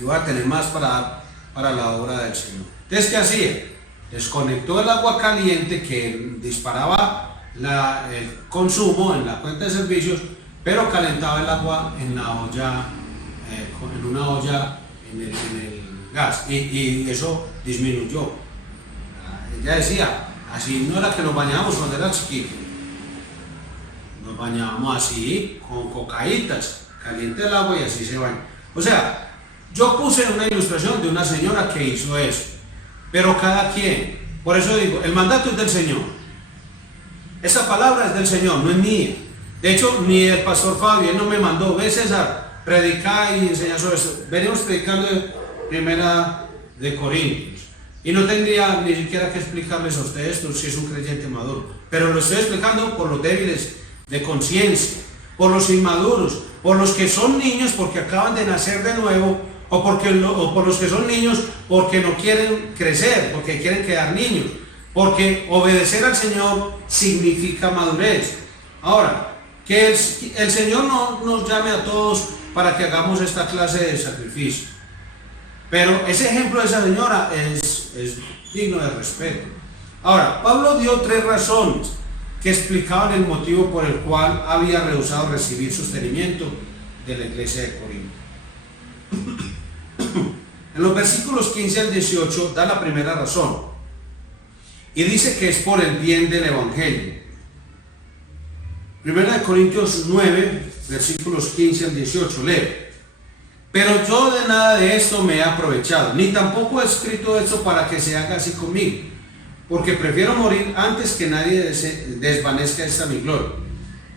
y voy a tener más para la obra del Señor. Entonces, ¿qué hacía? Desconectó el agua caliente que disparaba el consumo en la cuenta de servicios, pero calentaba el agua en la olla, en una olla en el gas, y eso disminuyó. Ella decía, así no era que nos bañábamos cuando era chiquito, nos bañábamos así, con cocaitas, caliente el agua y así se baña. O sea, yo puse una ilustración de una señora que hizo eso, pero cada quien, por eso digo, el mandato es del Señor. Esa palabra es del Señor, no es mía. De hecho, ni el pastor Fabio, él no me mandó, ve César, predicar y enseñar sobre eso. Venimos predicando primera de Corintios. Y no tendría ni siquiera que explicarles a ustedes esto si es un creyente maduro. Pero lo estoy explicando por los débiles de conciencia, por los inmaduros, por los que son niños porque acaban de nacer de nuevo, o por los que son niños porque no quieren crecer, porque quieren quedar niños. Porque obedecer al Señor significa madurez. Ahora, que el Señor no nos llame a todos para que hagamos esta clase de sacrificio. Pero ese ejemplo de esa señora es digno de respeto. Ahora, Pablo dio 3 razones que explicaban el motivo por el cual había rehusado recibir sostenimiento de la iglesia de Corinto. En los versículos 15 al 18 da la primera razón. Y dice que es por el bien del Evangelio. Primera de Corintios 9, versículos 15 al 18, lee. Pero yo de nada de esto me he aprovechado, ni tampoco he escrito esto para que se haga así conmigo, porque prefiero morir antes que nadie desvanezca esta mi gloria.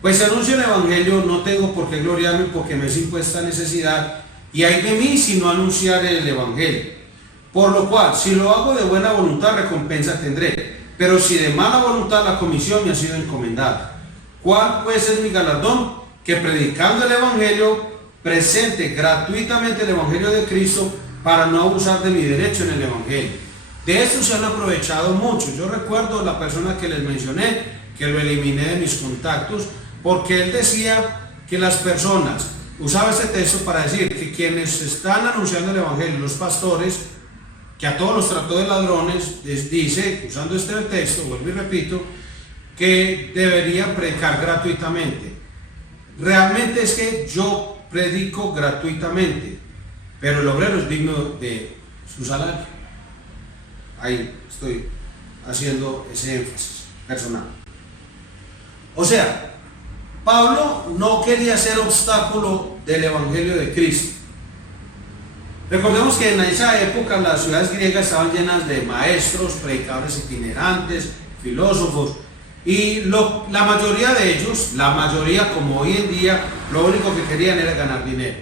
Pues anuncio el Evangelio, no tengo por qué gloriarme porque me es impuesta necesidad, y hay de mí si no anunciare el Evangelio. Por lo cual, si lo hago de buena voluntad, recompensa tendré, pero si de mala voluntad, la comisión me ha sido encomendada. ¿Cuál pues es mi galardón? Que predicando el Evangelio, presente gratuitamente el Evangelio de Cristo para no abusar de mi derecho en el Evangelio. De esto se han aprovechado mucho. Yo recuerdo la persona que les mencioné, que lo eliminé de mis contactos, porque él decía que las personas, usaba este texto para decir que quienes están anunciando el Evangelio, los pastores, que a todos los trató de ladrones, les dice, usando este texto, vuelvo y repito, que debería predicar gratuitamente. Realmente es que yo predico gratuitamente, pero el obrero es digno de su salario. Ahí estoy haciendo ese énfasis personal. O sea, Pablo no quería ser obstáculo del Evangelio de Cristo. Recordemos que en esa época las ciudades griegas estaban llenas de maestros, predicadores itinerantes, filósofos, y la mayoría de ellos, como hoy en día, lo único que querían era ganar dinero.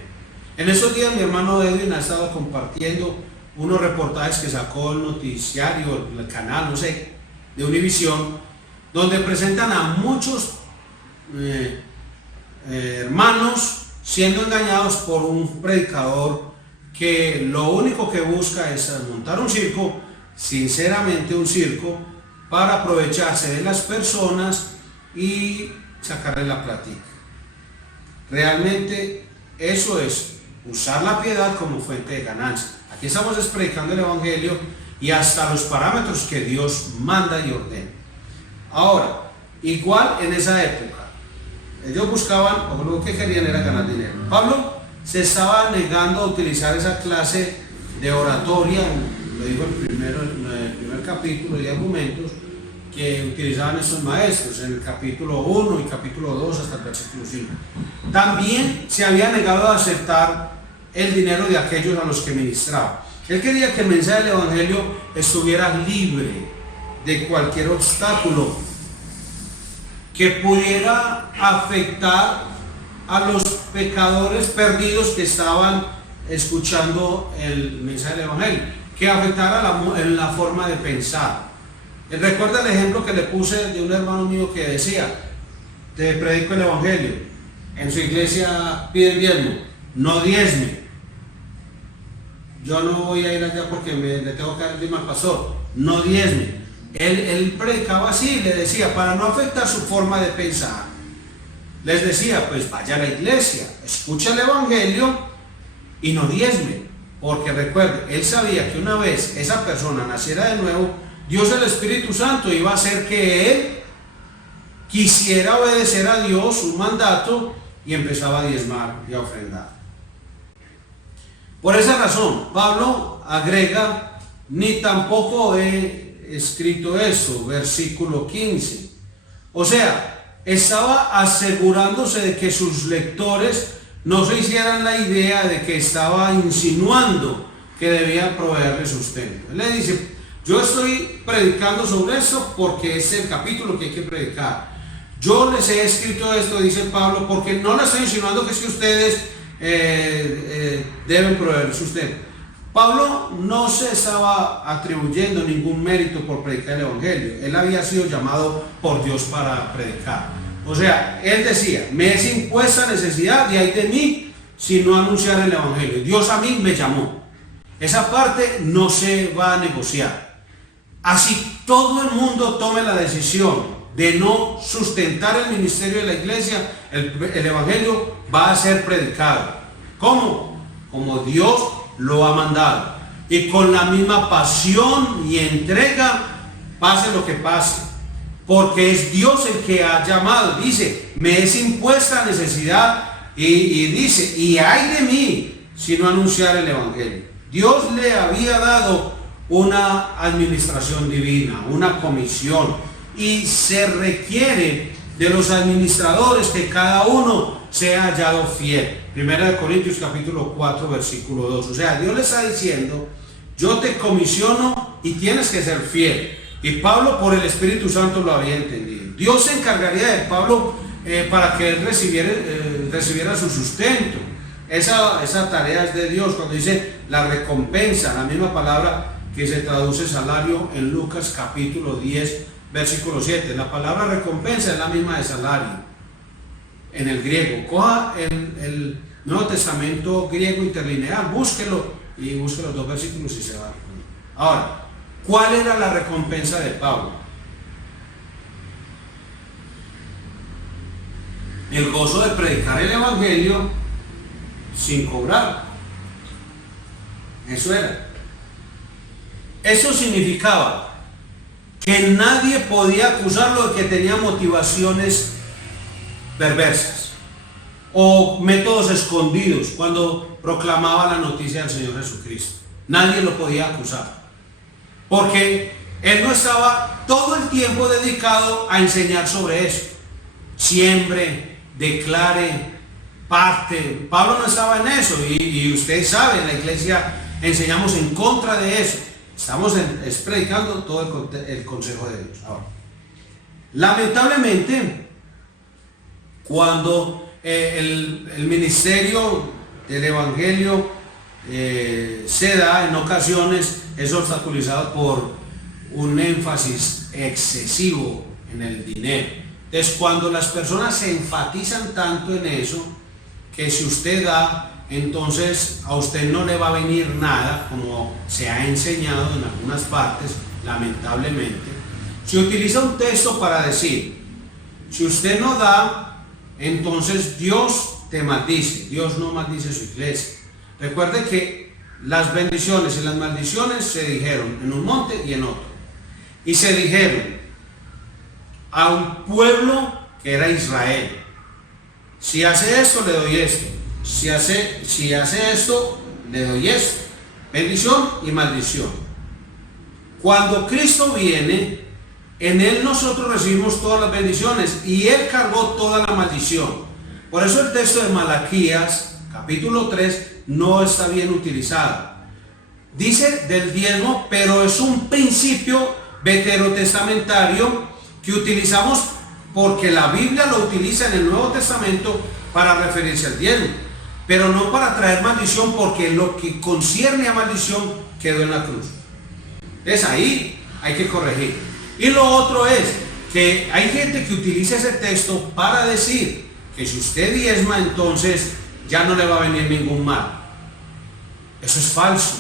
En estos días mi hermano Edwin ha estado compartiendo unos reportajes que sacó el noticiario, el canal, no sé, de Univisión, donde presentan a muchos hermanos siendo engañados por un predicador que lo único que busca es montar un circo, sinceramente un circo, para aprovecharse de las personas y sacarle la plática. Realmente eso es usar la piedad como fuente de ganancia. Aquí estamos predicando el Evangelio y hasta los parámetros que Dios manda y ordena. Ahora, igual en esa época, ellos buscaban, o lo que querían era ganar dinero. Pablo se estaba negando a utilizar esa clase de oratoria, lo digo en el primer capítulo de argumentos que utilizaban estos maestros, en el capítulo 1 y capítulo 2 hasta el versículo 5. También se había negado a aceptar el dinero de aquellos a los que ministraba. Él quería que el mensaje del Evangelio estuviera libre de cualquier obstáculo que pudiera afectar a los pecadores perdidos que estaban escuchando el mensaje del Evangelio, que afectara la forma de pensar. Recuerda el ejemplo que le puse de un hermano mío que decía: te predico el Evangelio, en su iglesia piden diezmo, no diezme. Yo no voy a ir allá porque le tengo que dar diezmo al pastor, no diezme. Él predicaba así, le decía, para no afectar su forma de pensar, les decía, pues vaya a la iglesia, escucha el Evangelio y no diezme. Porque recuerde, él sabía que una vez esa persona naciera de nuevo, Dios el Espíritu Santo iba a hacer que él quisiera obedecer a Dios, su mandato, y empezaba a diezmar y a ofrendar. Por esa razón, Pablo agrega, ni tampoco he escrito eso, versículo 15. O sea, estaba asegurándose de que sus lectores no se hicieran la idea de que estaba insinuando que debían proveerle sustento. Él le dice, yo estoy predicando sobre esto porque es el capítulo que hay que predicar. Yo les he escrito esto, dice Pablo, porque no les estoy insinuando que es que ustedes deben proveer sustento. Pablo no se estaba atribuyendo ningún mérito por predicar el Evangelio. Él había sido llamado por Dios para predicar. O sea, él decía, me es impuesta necesidad y hay de mí si no anunciar el Evangelio. Dios a mí me llamó. Esa parte no se va a negociar. Así todo el mundo tome la decisión de no sustentar el ministerio de la iglesia, el Evangelio va a ser predicado. ¿Cómo? Como Dios lo ha mandado. Y con la misma pasión y entrega, pase lo que pase. Porque es Dios el que ha llamado. Dice, me es impuesta necesidad y dice, y ay de mí si no anunciar el Evangelio. Dios le había dado una administración divina, una comisión, y se requiere de los administradores que cada uno sea hallado fiel. 1 Corintios capítulo 4 versículo 2. O sea, Dios le está diciendo, yo te comisiono y tienes que ser fiel. Y Pablo por el Espíritu Santo lo había entendido. Dios se encargaría de Pablo para que él recibiera su sustento. Esa tarea es de Dios. Cuando dice la recompensa, la misma palabra que se traduce salario en Lucas capítulo 10 versículo 7. La palabra recompensa es la misma de salario en el griego. Coja el Nuevo Testamento griego interlineal, búsquelo y busque los dos versículos y se va. Ahora, ¿cuál era la recompensa de Pablo? El gozo de predicar el Evangelio sin cobrar. Eso era. Eso significaba que nadie podía acusarlo de que tenía motivaciones perversas o métodos escondidos cuando proclamaba la noticia del Señor Jesucristo. Nadie lo podía acusar, porque él no estaba todo el tiempo dedicado a enseñar sobre eso. Siembre, declare, parte. Pablo no estaba en eso, y usted sabe, en la iglesia enseñamos en contra de eso. Estamos predicando todo el consejo de Dios. Ahora, lamentablemente, cuando el ministerio del Evangelio se da, en ocasiones es obstaculizado por un énfasis excesivo en el dinero. Es cuando las personas se enfatizan tanto en eso, que si usted da, entonces a usted no le va a venir nada, como se ha enseñado en algunas partes, lamentablemente. Se utiliza un texto para decir, si usted no da, entonces Dios te maldice. Dios no maldice su iglesia. Recuerde que las bendiciones y las maldiciones se dijeron en un monte y en otro. Y se dijeron a un pueblo que era Israel: si hace esto, le doy esto. Si hace esto, le doy esto. Bendición y maldición. Cuando Cristo viene, en Él nosotros recibimos todas las bendiciones y Él cargó toda la maldición. Por eso el texto de Malaquías, capítulo 3, no está bien utilizado. Dice del diezmo, pero es un principio veterotestamentario que utilizamos porque la Biblia lo utiliza en el Nuevo Testamento para referirse al diezmo, pero no para traer maldición, porque lo que concierne a maldición quedó en la cruz. Es ahí, hay que corregir. Y lo otro es que hay gente que utiliza ese texto para decir que si usted diezma, entonces ya no le va a venir ningún mal. Eso es falso.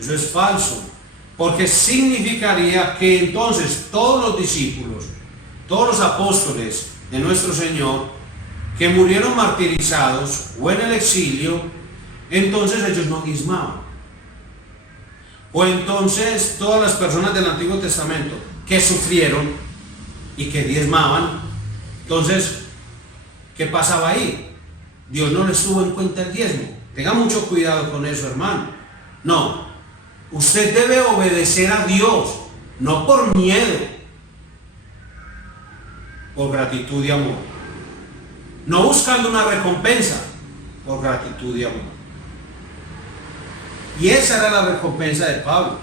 Eso es falso. Porque significaría que entonces todos los discípulos, todos los apóstoles de nuestro Señor, que murieron martirizados o en el exilio, entonces ellos no diezmaban. O entonces todas las personas del Antiguo Testamento que sufrieron y que diezmaban, entonces, ¿qué pasaba ahí? Dios no les tuvo en cuenta el diezmo. Tenga mucho cuidado con eso, hermano. No, usted debe obedecer a Dios, no por miedo. por gratitud y amor. No buscando una recompensa, por gratitud y amor. Y esa era la recompensa de Pablo.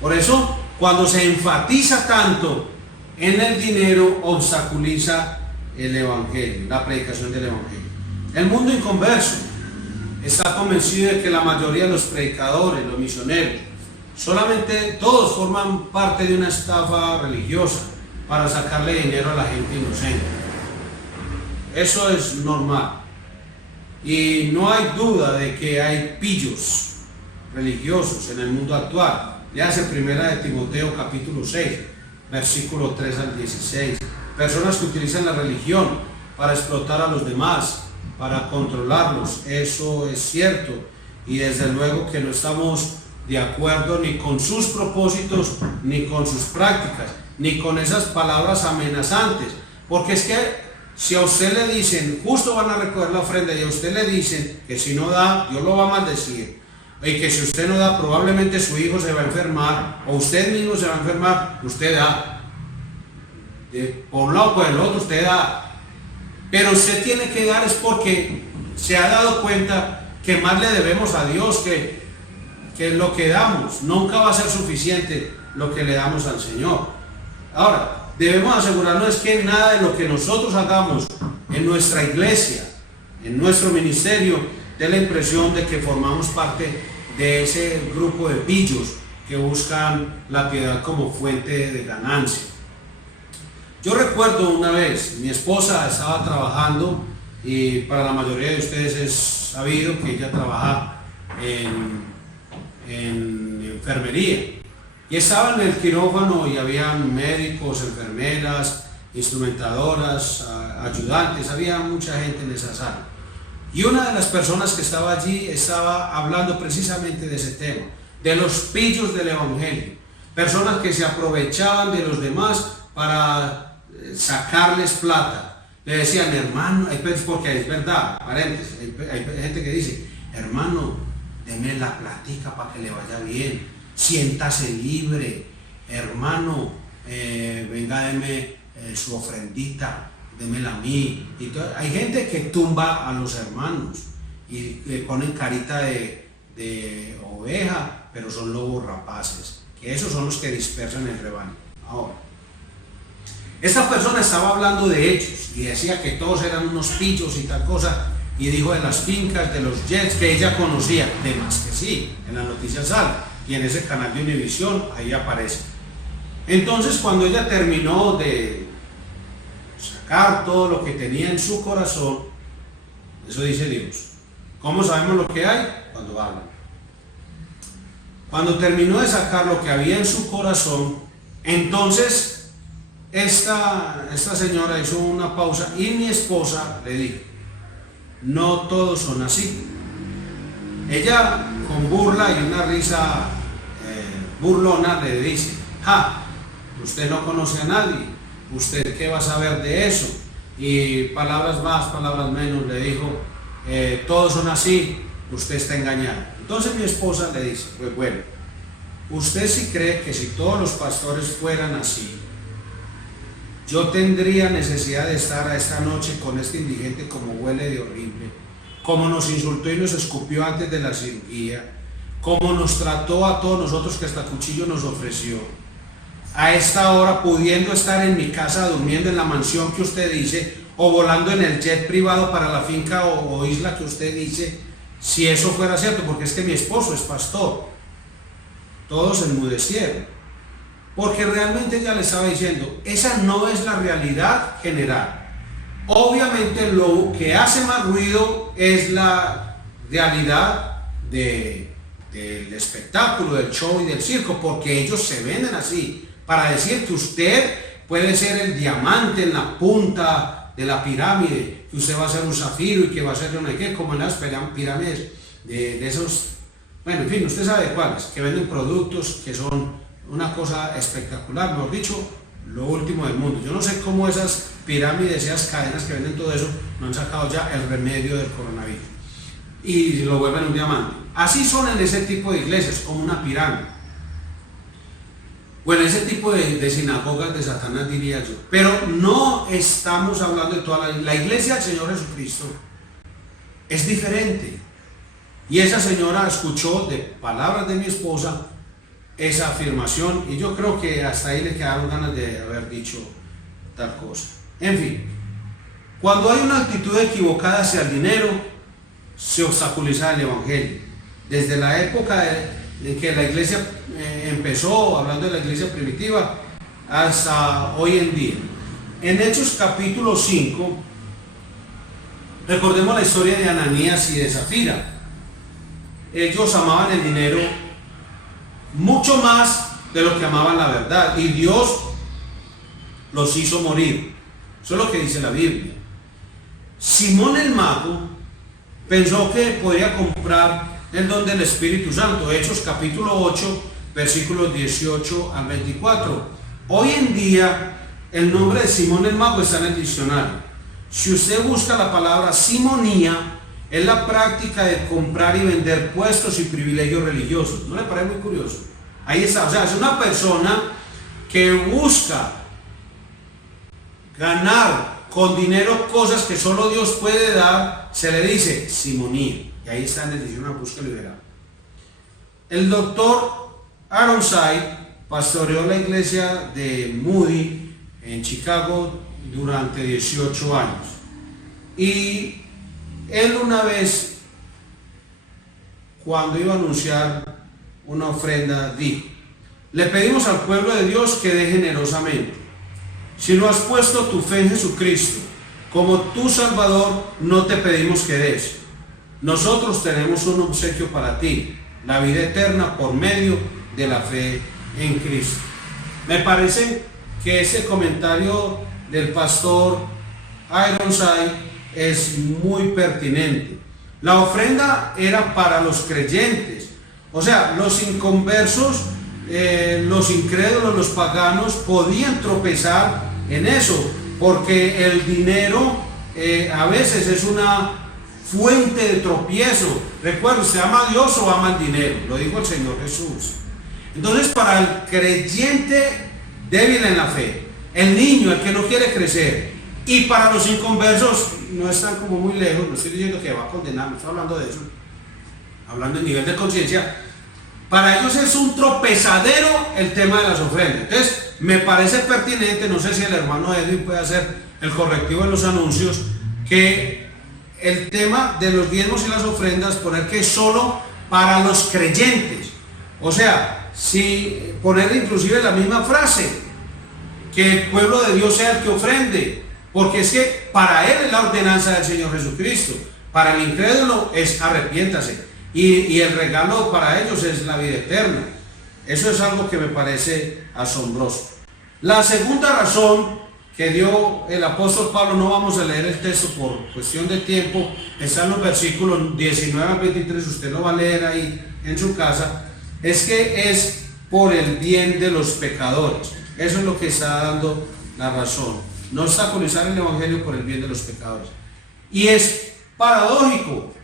Por eso, cuando se enfatiza tanto en el dinero, obstaculiza el evangelio, la predicación del evangelio. El mundo inconverso está convencido de que la mayoría de los predicadores, los misioneros, solamente todos forman parte de una estafa religiosa para sacarle dinero a la gente inocente. Eso es normal. Y no hay duda de que hay pillos religiosos en el mundo actual. Ya hace primera de Timoteo capítulo 6, versículo 3 al 16. Personas que utilizan la religión para explotar a los demás, para controlarlos. Eso es cierto. Y desde luego que no estamos de acuerdo ni con sus propósitos, ni con sus prácticas, ni con esas palabras amenazantes. Porque es que si a usted le dicen, justo van a recoger la ofrenda, y a usted le dicen que si no da, Dios lo va a maldecir, y que si usted no da, probablemente su hijo se va a enfermar, o usted mismo se va a enfermar, usted da. Por un lado o por el otro, usted da. Pero usted tiene que dar es porque se ha dado cuenta que más le debemos a Dios que lo que damos. Nunca va a ser suficiente lo que le damos al Señor. Ahora, debemos asegurarnos que nada de lo que nosotros hagamos en nuestra iglesia, en nuestro ministerio, dé la impresión de que formamos parte de ese grupo de pillos que buscan la piedad como fuente de ganancia. Yo recuerdo una vez, mi esposa estaba trabajando, y para la mayoría de ustedes es sabido que ella trabaja en enfermería. Y estaba en el quirófano y habían médicos, enfermeras, instrumentadoras, ayudantes, había mucha gente en esa sala. Y una de las personas que estaba allí estaba hablando precisamente de ese tema, de los pillos del evangelio, personas que se aprovechaban de los demás para sacarles plata. Le decían, hermano, porque es verdad, paréntesis, hay gente que dice, hermano, deme la platica para que le vaya bien, siéntase libre, hermano, venga, deme su ofrendita, démela a mí. Y hay gente que tumba a los hermanos y le ponen carita de oveja, pero son lobos rapaces, que esos son los que dispersan el rebaño. Ahora, esta persona estaba hablando de hechos y decía que todos eran unos pillos y tal cosa, y dijo de las fincas, de los jets que ella conocía, de más que sí, en las noticias sale, y en ese canal de Univisión ahí aparece. Entonces, cuando ella terminó de sacar todo lo que tenía en su corazón, eso dice Dios. ¿Cómo sabemos lo que hay? Cuando hablan. Cuando terminó de sacar lo que había en su corazón, entonces esta señora hizo una pausa y mi esposa le dijo, no todos son así. Ella con burla y una risa burlona le dice, usted no conoce a nadie, usted qué va a saber de eso. Y palabras más, palabras menos le dijo, todos son así, usted está engañado. Entonces mi esposa le dice, pues bueno, usted sí cree que si todos los pastores fueran así, yo tendría necesidad de estar a esta noche con este indigente como huele de horrible, como nos insultó y nos escupió antes de la cirugía, como nos trató a todos nosotros que hasta cuchillo nos ofreció, a esta hora pudiendo estar en mi casa durmiendo en la mansión que usted dice, o volando en el jet privado para la finca o isla que usted dice, si eso fuera cierto, porque es que mi esposo es pastor. Todos enmudecieron. Porque realmente ella le estaba diciendo, esa no es la realidad general. Obviamente lo que hace más ruido es la realidad del espectáculo, del show y del circo, porque ellos se venden así, para decir que usted puede ser el diamante en la punta de la pirámide, que usted va a ser un zafiro y que va a ser no sé qué, como en las pirámides de esos, bueno, en fin, usted sabe de cuáles, que venden productos que son una cosa espectacular, mejor dicho, lo último del mundo. Yo no sé cómo esas pirámides, esas cadenas que venden todo eso, no han sacado ya el remedio del coronavirus y lo vuelven un diamante. Así son en ese tipo de iglesias, como una pirámide. Bueno, ese tipo de sinagogas de Satanás, diría yo. Pero no estamos hablando de toda la iglesia del Señor Jesucristo. Es diferente. Y esa señora escuchó de palabras de mi esposa esa afirmación y yo creo que hasta ahí le quedaron ganas de haber dicho tal cosa. En fin, cuando hay una actitud equivocada hacia el dinero, se obstaculiza el evangelio. Desde la época en que la iglesia empezó, hablando de la iglesia primitiva, hasta hoy en día. En Hechos capítulo 5, recordemos la historia de Ananías y de Zafira. Ellos amaban el dinero mucho más de lo que amaban la verdad, y Dios los hizo morir. Eso es lo que dice la Biblia. Simón el mago pensó que podría comprar el don del Espíritu Santo. Hechos capítulo 8, versículos 18 al 24. Hoy en día el nombre de Simón el mago está en el diccionario. Si usted busca la palabra simonía, es la práctica de comprar y vender puestos y privilegios religiosos. ¿No le parece muy curioso? Ahí está, o sea, es una persona que busca ganar con dinero cosas que solo Dios puede dar, se le dice simonía. Y ahí está en el diccionario, búsquelo y verá. El doctor Ironside pastoreó la iglesia de Moody en Chicago durante 18 años. Y él una vez, cuando iba a anunciar una ofrenda, dijo: le pedimos al pueblo de Dios que dé generosamente. Si no has puesto tu fe en Jesucristo como tu Salvador, no te pedimos que des. Nosotros tenemos un obsequio para ti, la vida eterna por medio de la fe en Cristo. Me parece que ese comentario del pastor Ironside es muy pertinente. La ofrenda era para los creyentes, o sea, los inconversos, los incrédulos, los paganos podían tropezar en eso, porque el dinero a veces es una fuente de tropiezo. Recuerda, ¿usted ama a Dios o ama el dinero? Lo dijo el Señor Jesús. Entonces, para el creyente débil en la fe, el niño, el que no quiere crecer, y para los inconversos, no están como muy lejos, no estoy diciendo que va a condenar, no estoy hablando de eso, hablando de nivel de conciencia, para ellos es un tropezadero el tema de las ofrendas. Entonces, me parece pertinente, no sé si el hermano Edwin puede hacer el correctivo en los anuncios, que el tema de los diezmos y las ofrendas, poner que es solo para los creyentes. O sea, si poner inclusive la misma frase, que el pueblo de Dios sea el que ofrende, porque es que para él es la ordenanza del Señor Jesucristo. Para el incrédulo es arrepiéntase, y el regalo para ellos es la vida eterna. Eso es algo que me parece asombroso. La segunda razón que dio el apóstol Pablo, no vamos a leer el texto por cuestión de tiempo, está en los versículos 19 al 23, usted lo va a leer ahí en su casa, es que es por el bien de los pecadores. Eso es lo que está dando la razón. No obstaculizar el evangelio por el bien de los pecadores. Y es paradójico,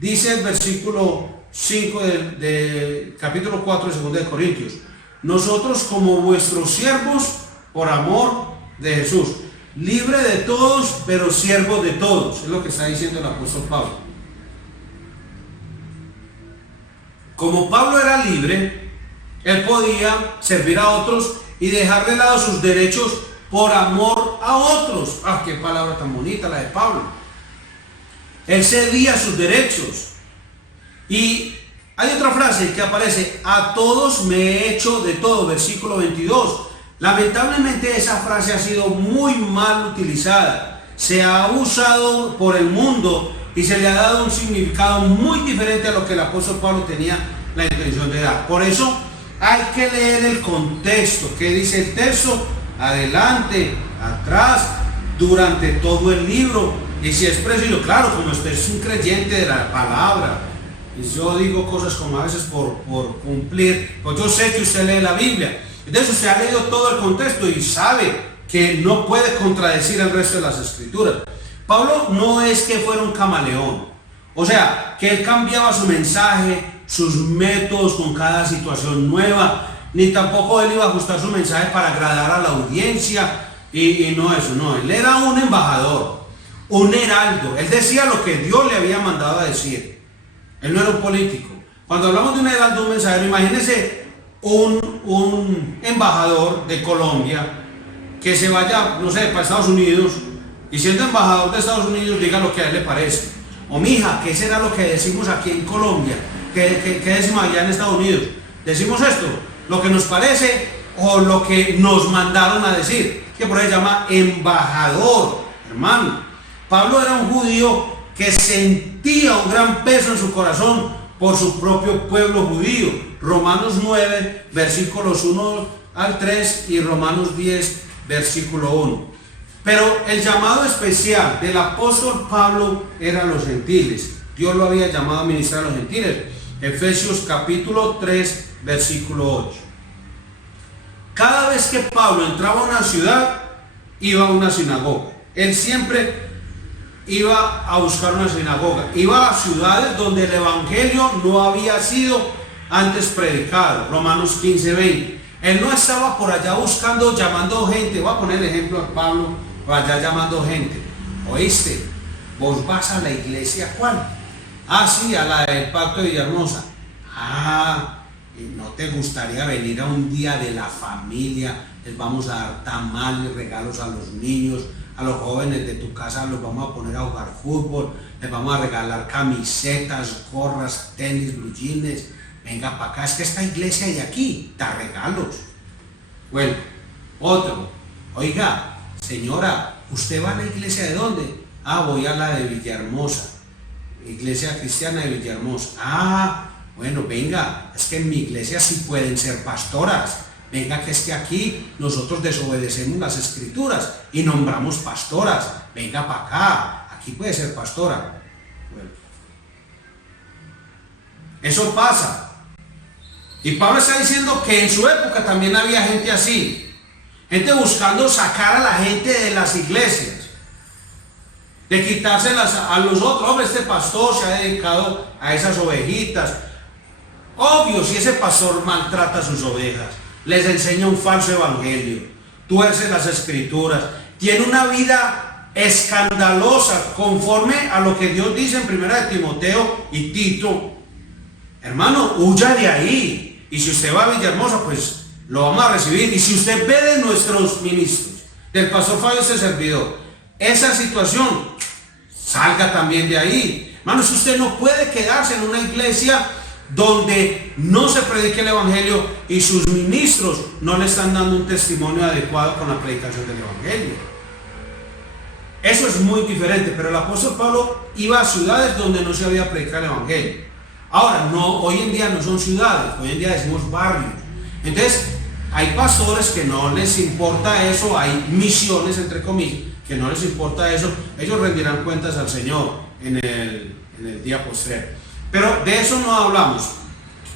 dice el versículo 5 del capítulo 4 de 2 de Corintios: nosotros como vuestros siervos por amor de Jesús, libre de todos, pero siervos de todos. Es lo que está diciendo el apóstol Pablo. Como Pablo era libre, él podía servir a otros y dejar de lado sus derechos por amor a otros. ¡Ah, qué palabra tan bonita la de Pablo! Él cedía sus derechos. Y hay otra frase que aparece: a todos me he hecho de todo, versículo 22. Lamentablemente esa frase ha sido muy mal utilizada. Se ha usado por el mundo y se le ha dado un significado muy diferente a lo que el apóstol Pablo tenía la intención de dar. Por eso hay que leer el contexto. ¿Qué dice el texto? Adelante, atrás, durante todo el libro. Y si es preciso, claro, como usted es un creyente de la palabra, y yo digo cosas como a veces por cumplir, pues yo sé que usted lee la Biblia. Entonces usted ha leído todo el contexto y sabe que no puede contradecir el resto de las escrituras. Pablo no es que fuera un camaleón, o sea, que él cambiaba su mensaje, sus métodos con cada situación nueva. ni tampoco él iba a ajustar su mensaje para agradar a la audiencia, y no eso, no, él era un embajador, un heraldo, él decía lo que Dios le había mandado a decir, él no era un político. Cuando hablamos de un heraldo, un mensajero, imagínense un embajador de Colombia que se vaya, no sé, para Estados Unidos, y siendo embajador de Estados Unidos diga lo que a él le parece. O mija, ¿qué será lo que decimos aquí en Colombia? ¿Qué decimos allá en Estados Unidos? ¿Decimos esto? ¿Lo que nos parece o lo que nos mandaron a decir? Que por ahí se llama embajador, hermano. Pablo era un judío que sentía un gran peso en su corazón por su propio pueblo judío. Romanos 9, versículos 1 al 3 y Romanos 10, versículo 1. Pero el llamado especial del apóstol Pablo era a los gentiles. Dios lo había llamado a ministrar a los gentiles. Efesios capítulo 3, versículo 8. Cada vez que Pablo entraba a una ciudad, iba a una sinagoga. Él siempre iba a buscar una sinagoga. Iba a ciudades donde el evangelio no había sido antes predicado. Romanos 15, 20. Él no estaba por allá buscando, llamando gente. Voy a poner el ejemplo a Pablo, por allá llamando gente. ¿Oíste? ¿Vos vas a la iglesia cuál? Ah, sí, a la del Pacto de Villahermosa. Ah, ¿no te gustaría venir a un día de la familia? Les vamos a dar tamales, regalos a los niños, a los jóvenes de tu casa los vamos a poner a jugar fútbol, les vamos a regalar camisetas, gorras, tenis, blue jeans. Venga para acá, es que esta iglesia de aquí da regalos. Bueno, otro. Oiga, señora, ¿usted va a la iglesia de dónde? Ah, voy a la de Villahermosa, iglesia cristiana de Villahermosa. Ah, bueno, venga, es que en mi iglesia sí pueden ser pastoras. Venga, que es que aquí nosotros desobedecemos las escrituras y nombramos pastoras. Venga para acá, aquí puede ser pastora. Bueno, eso pasa. Y Pablo está diciendo que en su época también había gente así. Gente buscando sacar a la gente de las iglesias, de quitárselas a los otros. Hombre, este pastor se ha dedicado a esas ovejitas. Obvio, si ese pastor maltrata a sus ovejas, les enseña un falso evangelio, tuerce las escrituras, tiene una vida escandalosa conforme a lo que Dios dice en 1 Timoteo y Tito. Hermano, huya de ahí. Y si usted va a Villahermosa, pues lo vamos a recibir. Y si usted ve de nuestros ministros, del pastor Fabio, este servidor, esa situación, salga también de ahí. Hermano, si usted no puede quedarse en una iglesia donde no se predique el evangelio y sus ministros no le están dando un testimonio adecuado con la predicación del evangelio. Eso es muy diferente, pero el apóstol Pablo iba a ciudades donde no se había predicado el evangelio. Ahora, no, hoy en día no son ciudades, hoy en día decimos barrios. Entonces, hay pastores que no les importa eso, hay misiones, entre comillas, que no les importa eso. Ellos rendirán cuentas al Señor en el día postrero. Pero de eso no hablamos.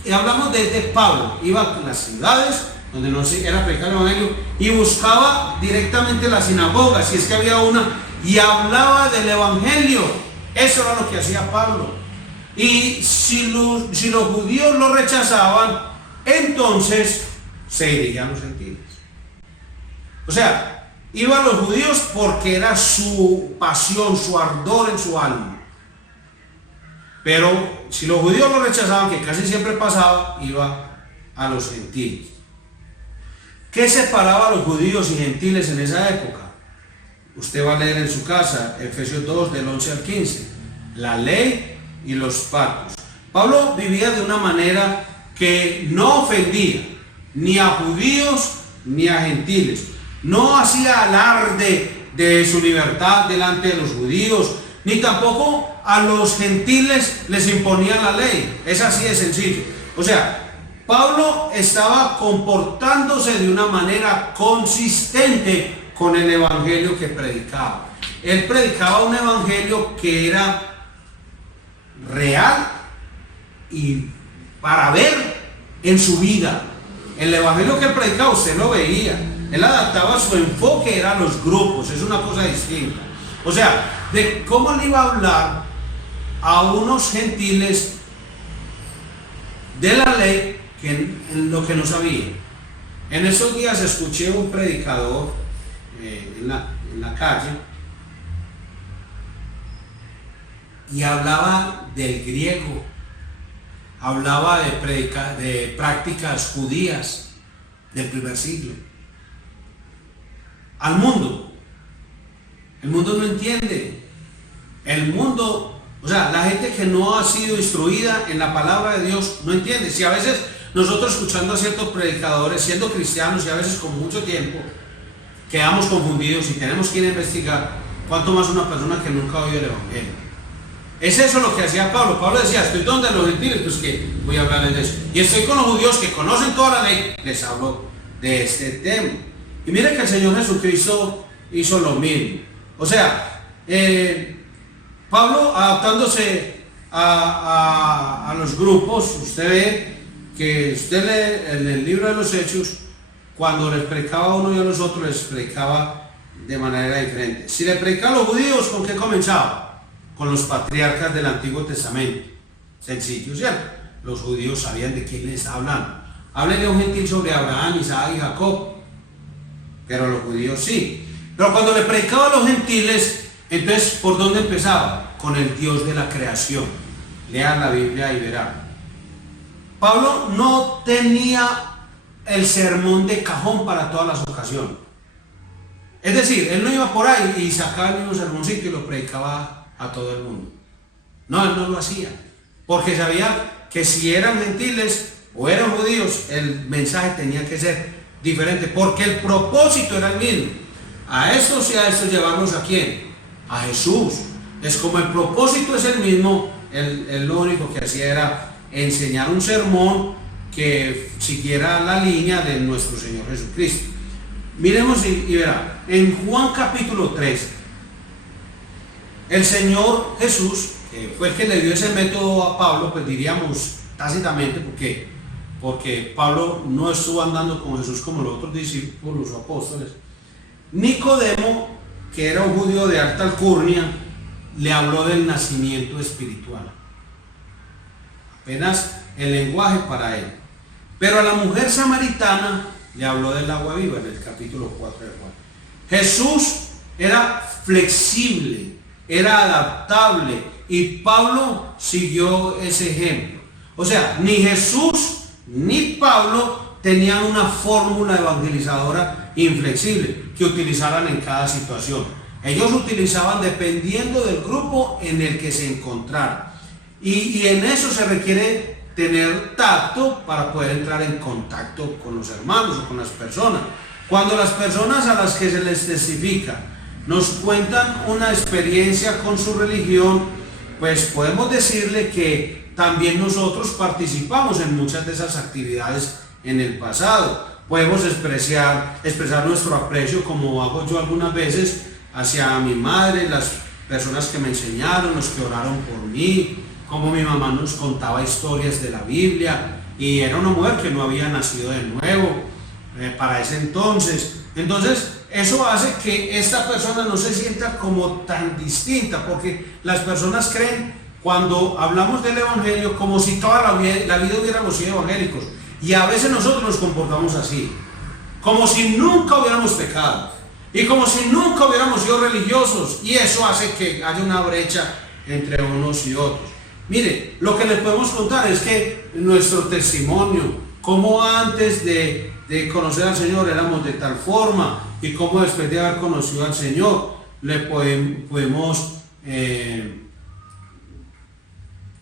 Y hablamos de Pablo. Iba a las ciudades donde no se era predicar el evangelio y buscaba directamente la sinagoga, si es que había una, y hablaba del evangelio. Eso era lo que hacía Pablo. Y si los judíos lo rechazaban, entonces se dirigían a los gentiles. O sea, iban los judíos porque era su pasión, su ardor en su alma. Pero si los judíos lo rechazaban, que casi siempre pasaba, iba a los gentiles. ¿Qué separaba a los judíos y gentiles en esa época? Usted va a leer en su casa, Efesios 2, del 11 al 15, la ley y los pactos. Pablo vivía de una manera que no ofendía ni a judíos ni a gentiles. No hacía alarde de su libertad delante de los judíos, ni tampoco a los gentiles les imponía la ley. Es así de sencillo. O sea, Pablo estaba comportándose de una manera consistente con el evangelio que predicaba. Él predicaba un evangelio que era real y para ver en su vida. El evangelio que él predicaba usted lo veía. Él adaptaba su enfoque, eran los grupos, es una cosa distinta. O sea, de cómo le iba a hablar a unos gentiles de la ley que en lo que no sabían. En esos días escuché un predicador en la calle y hablaba del griego, hablaba de prácticas judías del primer siglo. Al mundo. El mundo no entiende. El mundo, o sea, la gente que no ha sido instruida en la palabra de Dios no entiende. Si a veces nosotros escuchando a ciertos predicadores, siendo cristianos y a veces con mucho tiempo, quedamos confundidos y tenemos que ir a investigar, cuánto más una persona que nunca oye el evangelio. Es eso lo que hacía Pablo. Pablo decía, estoy donde los gentiles, pues que voy a hablar de eso. Y estoy con los judíos que conocen toda la ley, les hablo de este tema. Y mire que el Señor Jesucristo hizo lo mismo. O sea, Pablo adaptándose a los grupos, usted ve que usted lee en el libro de los Hechos, cuando les predicaba a uno y a los otros, les predicaba de manera diferente. Si le predicaba a los judíos, ¿con qué comenzaba? Con los patriarcas del Antiguo Testamento. Sencillo, ¿cierto? Los judíos sabían de quién les estaba hablando. Háblenle a un gentil sobre Abraham, Isaac y Jacob. Pero los judíos sí. Pero cuando le predicaba a los gentiles, entonces, ¿por dónde empezaba? Con el Dios de la creación. Lean la Biblia y verán. Pablo no tenía el sermón de cajón para todas las ocasiones. Es decir, él no iba por ahí y sacaba el mismo sermoncito y lo predicaba a todo el mundo. No, él no lo hacía. Porque sabía que si eran gentiles o eran judíos, el mensaje tenía que ser diferente. Porque el propósito era el mismo. A estos y a estos llevarlos ¿a quién? A Jesús. Es como el propósito es el mismo, él lo único que hacía era enseñar un sermón que siguiera la línea de nuestro Señor Jesucristo. Miremos y verá, en Juan capítulo 3, el Señor Jesús, que fue el que le dio ese método a Pablo, pues diríamos tácitamente, porque Pablo no estuvo andando con Jesús como los otros discípulos o apóstoles. Nicodemo, que era un judío de alta alcurnia, le habló del nacimiento espiritual. Apenas el lenguaje para él. Pero a la mujer samaritana le habló del agua viva en el capítulo 4 de Juan. Jesús era flexible, era adaptable y Pablo siguió ese ejemplo. O sea, ni Jesús ni Pablo tenían una fórmula evangelizadora inflexible que utilizaran en cada situación. Ellos utilizaban dependiendo del grupo en el que se encontraran. Y en eso se requiere tener tacto para poder entrar en contacto con los hermanos o con las personas. Cuando las personas a las que se les testifica nos cuentan una experiencia con su religión, pues podemos decirle que también nosotros participamos en muchas de esas actividades en el pasado. Podemos expresar nuestro aprecio, como hago yo algunas veces, hacia mi madre, las personas que me enseñaron, los que oraron por mí, como mi mamá nos contaba historias de la Biblia, y era una mujer que no había nacido de nuevo para ese entonces. Entonces, eso hace que esta persona no se sienta como tan distinta, porque las personas creen, cuando hablamos del Evangelio, como si toda la vida hubiéramos sido evangélicos, y a veces nosotros nos comportamos así, como si nunca hubiéramos pecado, y como si nunca hubiéramos sido religiosos, y eso hace que haya una brecha entre unos y otros. Mire, lo que les podemos contar es que nuestro testimonio, como antes de conocer al Señor éramos de tal forma, y como después de haber conocido al Señor le podemos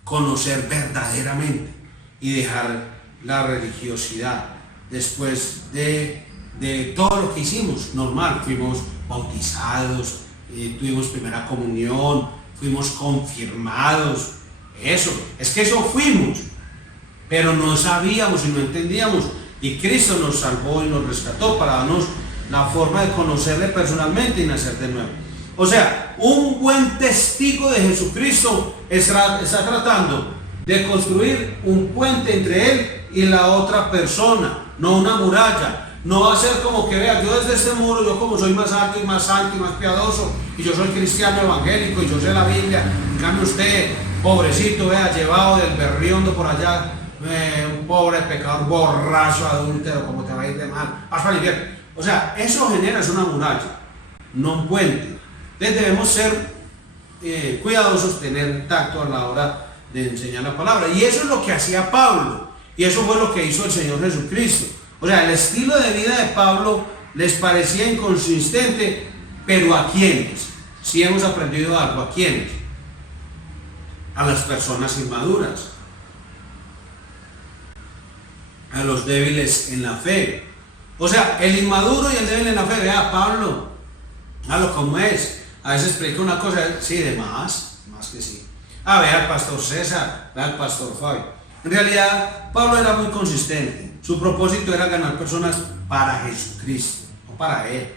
conocer verdaderamente y dejar la religiosidad. Después de todo lo que hicimos, normal, fuimos bautizados, tuvimos primera comunión, fuimos confirmados. Eso, es que eso fuimos, pero no sabíamos y no entendíamos, y Cristo nos salvó y nos rescató para darnos la forma de conocerle personalmente y nacer de nuevo. O sea, un buen testigo de Jesucristo está tratando de construir un puente entre él y la otra persona, no una muralla. No va a ser como que vea, yo desde este muro, yo como soy más alto y más santo y más piadoso, y yo soy cristiano evangélico y yo sé la Biblia, en cambio usted, pobrecito, vea, llevado del berriondo por allá, un pobre pecador, borracho, adúltero, como te va a ir de mal, vas para el infierno. O sea, eso genera es una muralla, no un puente. Entonces debemos ser cuidadosos, tener tacto a la hora de enseñar la palabra. Y eso es lo que hacía Pablo. Y eso fue lo que hizo el Señor Jesucristo. O sea, el estilo de vida de Pablo les parecía inconsistente, pero ¿a quiénes? Si hemos aprendido algo, ¿a quiénes? A las personas inmaduras, a los débiles en la fe. O sea, el inmaduro y el débil en la fe, vea Pablo, hágalo como es. A veces predica una cosa, sí, de más que sí. Vea al pastor César, vea al pastor Fabio. En realidad, Pablo era muy consistente. Su propósito era ganar personas para Jesucristo, no para él.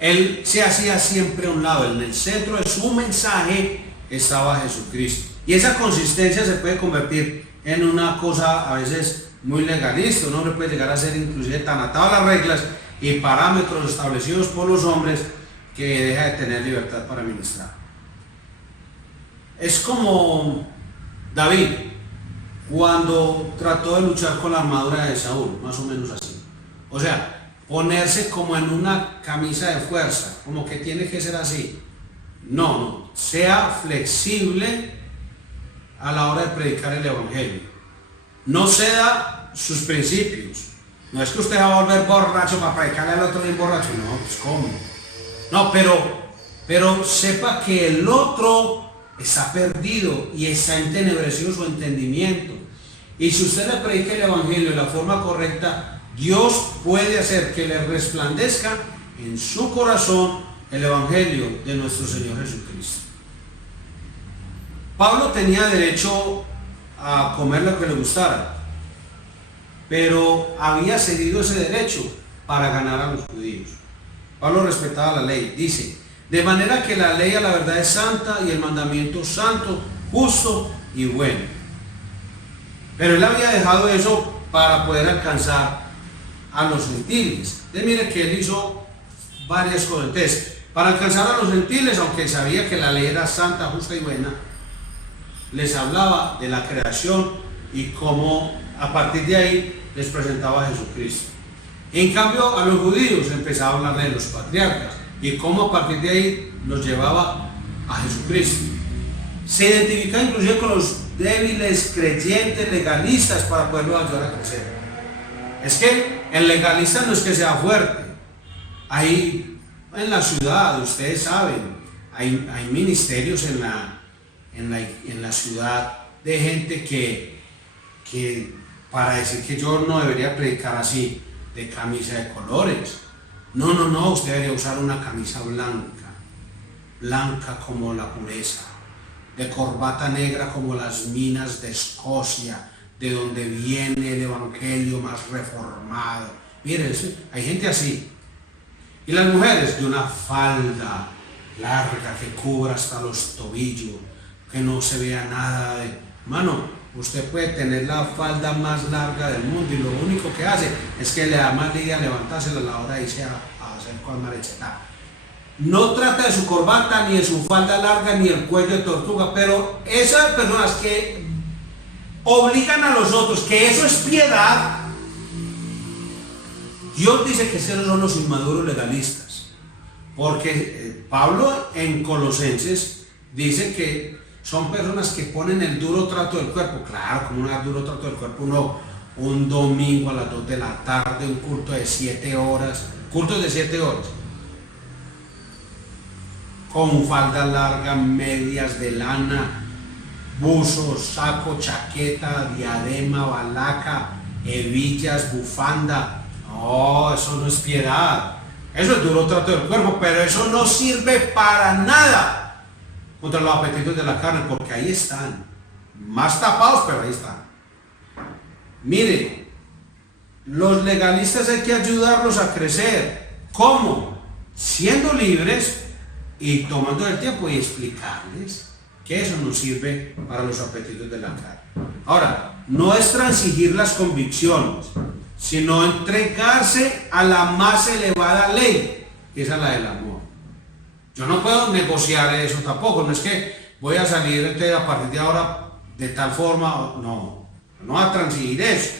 Él se hacía siempre a un lado, en el centro de su mensaje estaba Jesucristo. Y esa consistencia se puede convertir en una cosa a veces muy legalista. Un hombre puede llegar a ser inclusive tan atado a las reglas y parámetros establecidos por los hombres que deja de tener libertad para ministrar. Es como David cuando trató de luchar con la armadura de Saúl, más o menos así. O sea, ponerse como en una camisa de fuerza, como que tiene que ser así. No, sea flexible a la hora de predicar el evangelio. No ceda sus principios. No es que usted va a volver borracho para predicarle al otro bien borracho. No, pues cómo. No, pero sepa que el otro está perdido y está entenebrecido su entendimiento. Y si usted le predica el evangelio de la forma correcta, Dios puede hacer que le resplandezca en su corazón el evangelio de nuestro Señor Jesucristo. Pablo tenía derecho a comer lo que le gustara, pero había cedido ese derecho para ganar a los judíos. Pablo respetaba la ley, dice, de manera que la ley a la verdad es santa y el mandamiento santo, justo y bueno. Pero él había dejado eso para poder alcanzar a los gentiles. Entonces mire que él hizo varias cosas. Entonces, para alcanzar a los gentiles, aunque sabía que la ley era santa, justa y buena, les hablaba de la creación y cómo a partir de ahí les presentaba a Jesucristo. En cambio, a los judíos empezaba a hablarle de los patriarcas y cómo a partir de ahí los llevaba a Jesucristo. Se identifica inclusive con los débiles creyentes legalistas para poderlos ayudar a crecer. Es que el legalista no es que sea fuerte. Ahí en la ciudad, ustedes saben, hay ministerios en la ciudad de gente que para decir que yo no debería predicar así, de camisa de colores. No, usted debería usar una camisa blanca como la pureza, de corbata negra como las minas de Escocia, de donde viene el evangelio más reformado. Miren, hay gente así. Y las mujeres de una falda larga que cubra hasta los tobillos, que no se vea nada de... Mano, usted puede tener la falda más larga del mundo y lo único que hace es que le da más lidia levantarse a la hora de irse a hacer con marecheta. No trata de su corbata, ni de su falda larga, ni el cuello de tortuga, pero esas personas que obligan a los otros, que eso es piedad, Dios dice que esos son los inmaduros legalistas. Porque Pablo en Colosenses dice que son personas que ponen el duro trato del cuerpo. Claro, como un duro trato del cuerpo, uno un domingo a las 2 de la tarde, un culto de 7 horas, cultos de 7 horas, con falda larga, medias de lana, buzos, saco, chaqueta, diadema, balaca, hebillas, bufanda. No, eso no es piedad. Eso es duro trato del cuerpo, pero eso no sirve para nada contra los apetitos de la carne, porque ahí están, más tapados, pero ahí están. Mire, los legalistas hay que ayudarlos a crecer. ¿Cómo? Siendo libres y tomando el tiempo y explicarles que eso no sirve para los apetitos de la carne. Ahora, no es transigir las convicciones, sino entregarse a la más elevada ley, que es la del amor. Yo no puedo negociar eso tampoco, no es que voy a salir a partir de ahora de tal forma, no. no va a transigir eso.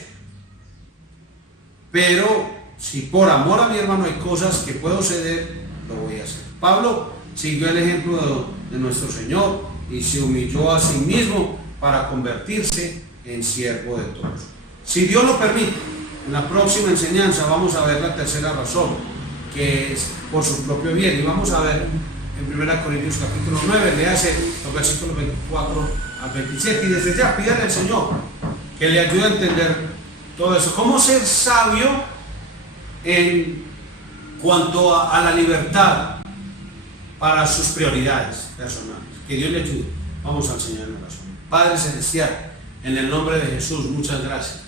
Pero si por amor a mi hermano hay cosas que puedo ceder, lo voy a hacer. Pablo siguió el ejemplo de nuestro Señor y se humilló a sí mismo para convertirse en siervo de todos. Si Dios lo permite, en la próxima enseñanza vamos a ver la tercera razón, que es por su propio bien. Y vamos a ver en 1 Corintios capítulo 9, léase los versículos 24 al 27. Y desde ya pídale al Señor que le ayude a entender todo eso. ¿Cómo ser sabio en cuanto a la libertad para sus prioridades personales? Que Dios le ayude. Vamos al Señor en oración. Padre Celestial, en el nombre de Jesús, muchas gracias.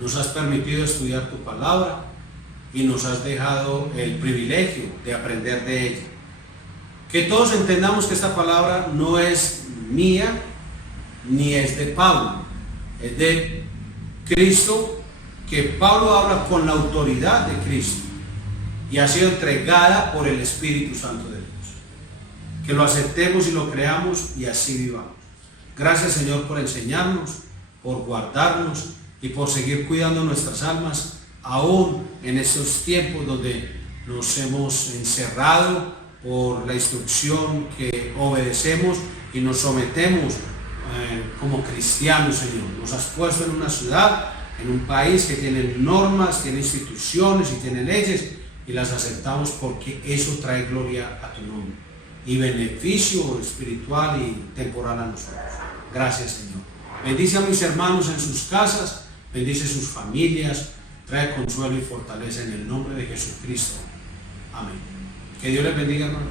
Nos has permitido estudiar tu palabra y nos has dejado el privilegio de aprender de ella. Que todos entendamos que esta palabra no es mía ni es de Pablo, es de Cristo, que Pablo habla con la autoridad de Cristo y ha sido entregada por el Espíritu Santo de Dios. Que lo aceptemos y lo creamos y así vivamos. Gracias, Señor, por enseñarnos, por guardarnos y por seguir cuidando nuestras almas, aún en estos tiempos donde nos hemos encerrado por la instrucción que obedecemos y nos sometemos como cristianos, Señor. Nos has puesto en una ciudad, en un país que tiene normas, tiene instituciones y tiene leyes, y las aceptamos porque eso trae gloria a tu nombre y beneficio espiritual y temporal a nosotros. Gracias, Señor. Bendice a mis hermanos en sus casas, bendice sus familias, trae consuelo y fortaleza en el nombre de Jesucristo. Amén. Que Dios les bendiga, hermanos.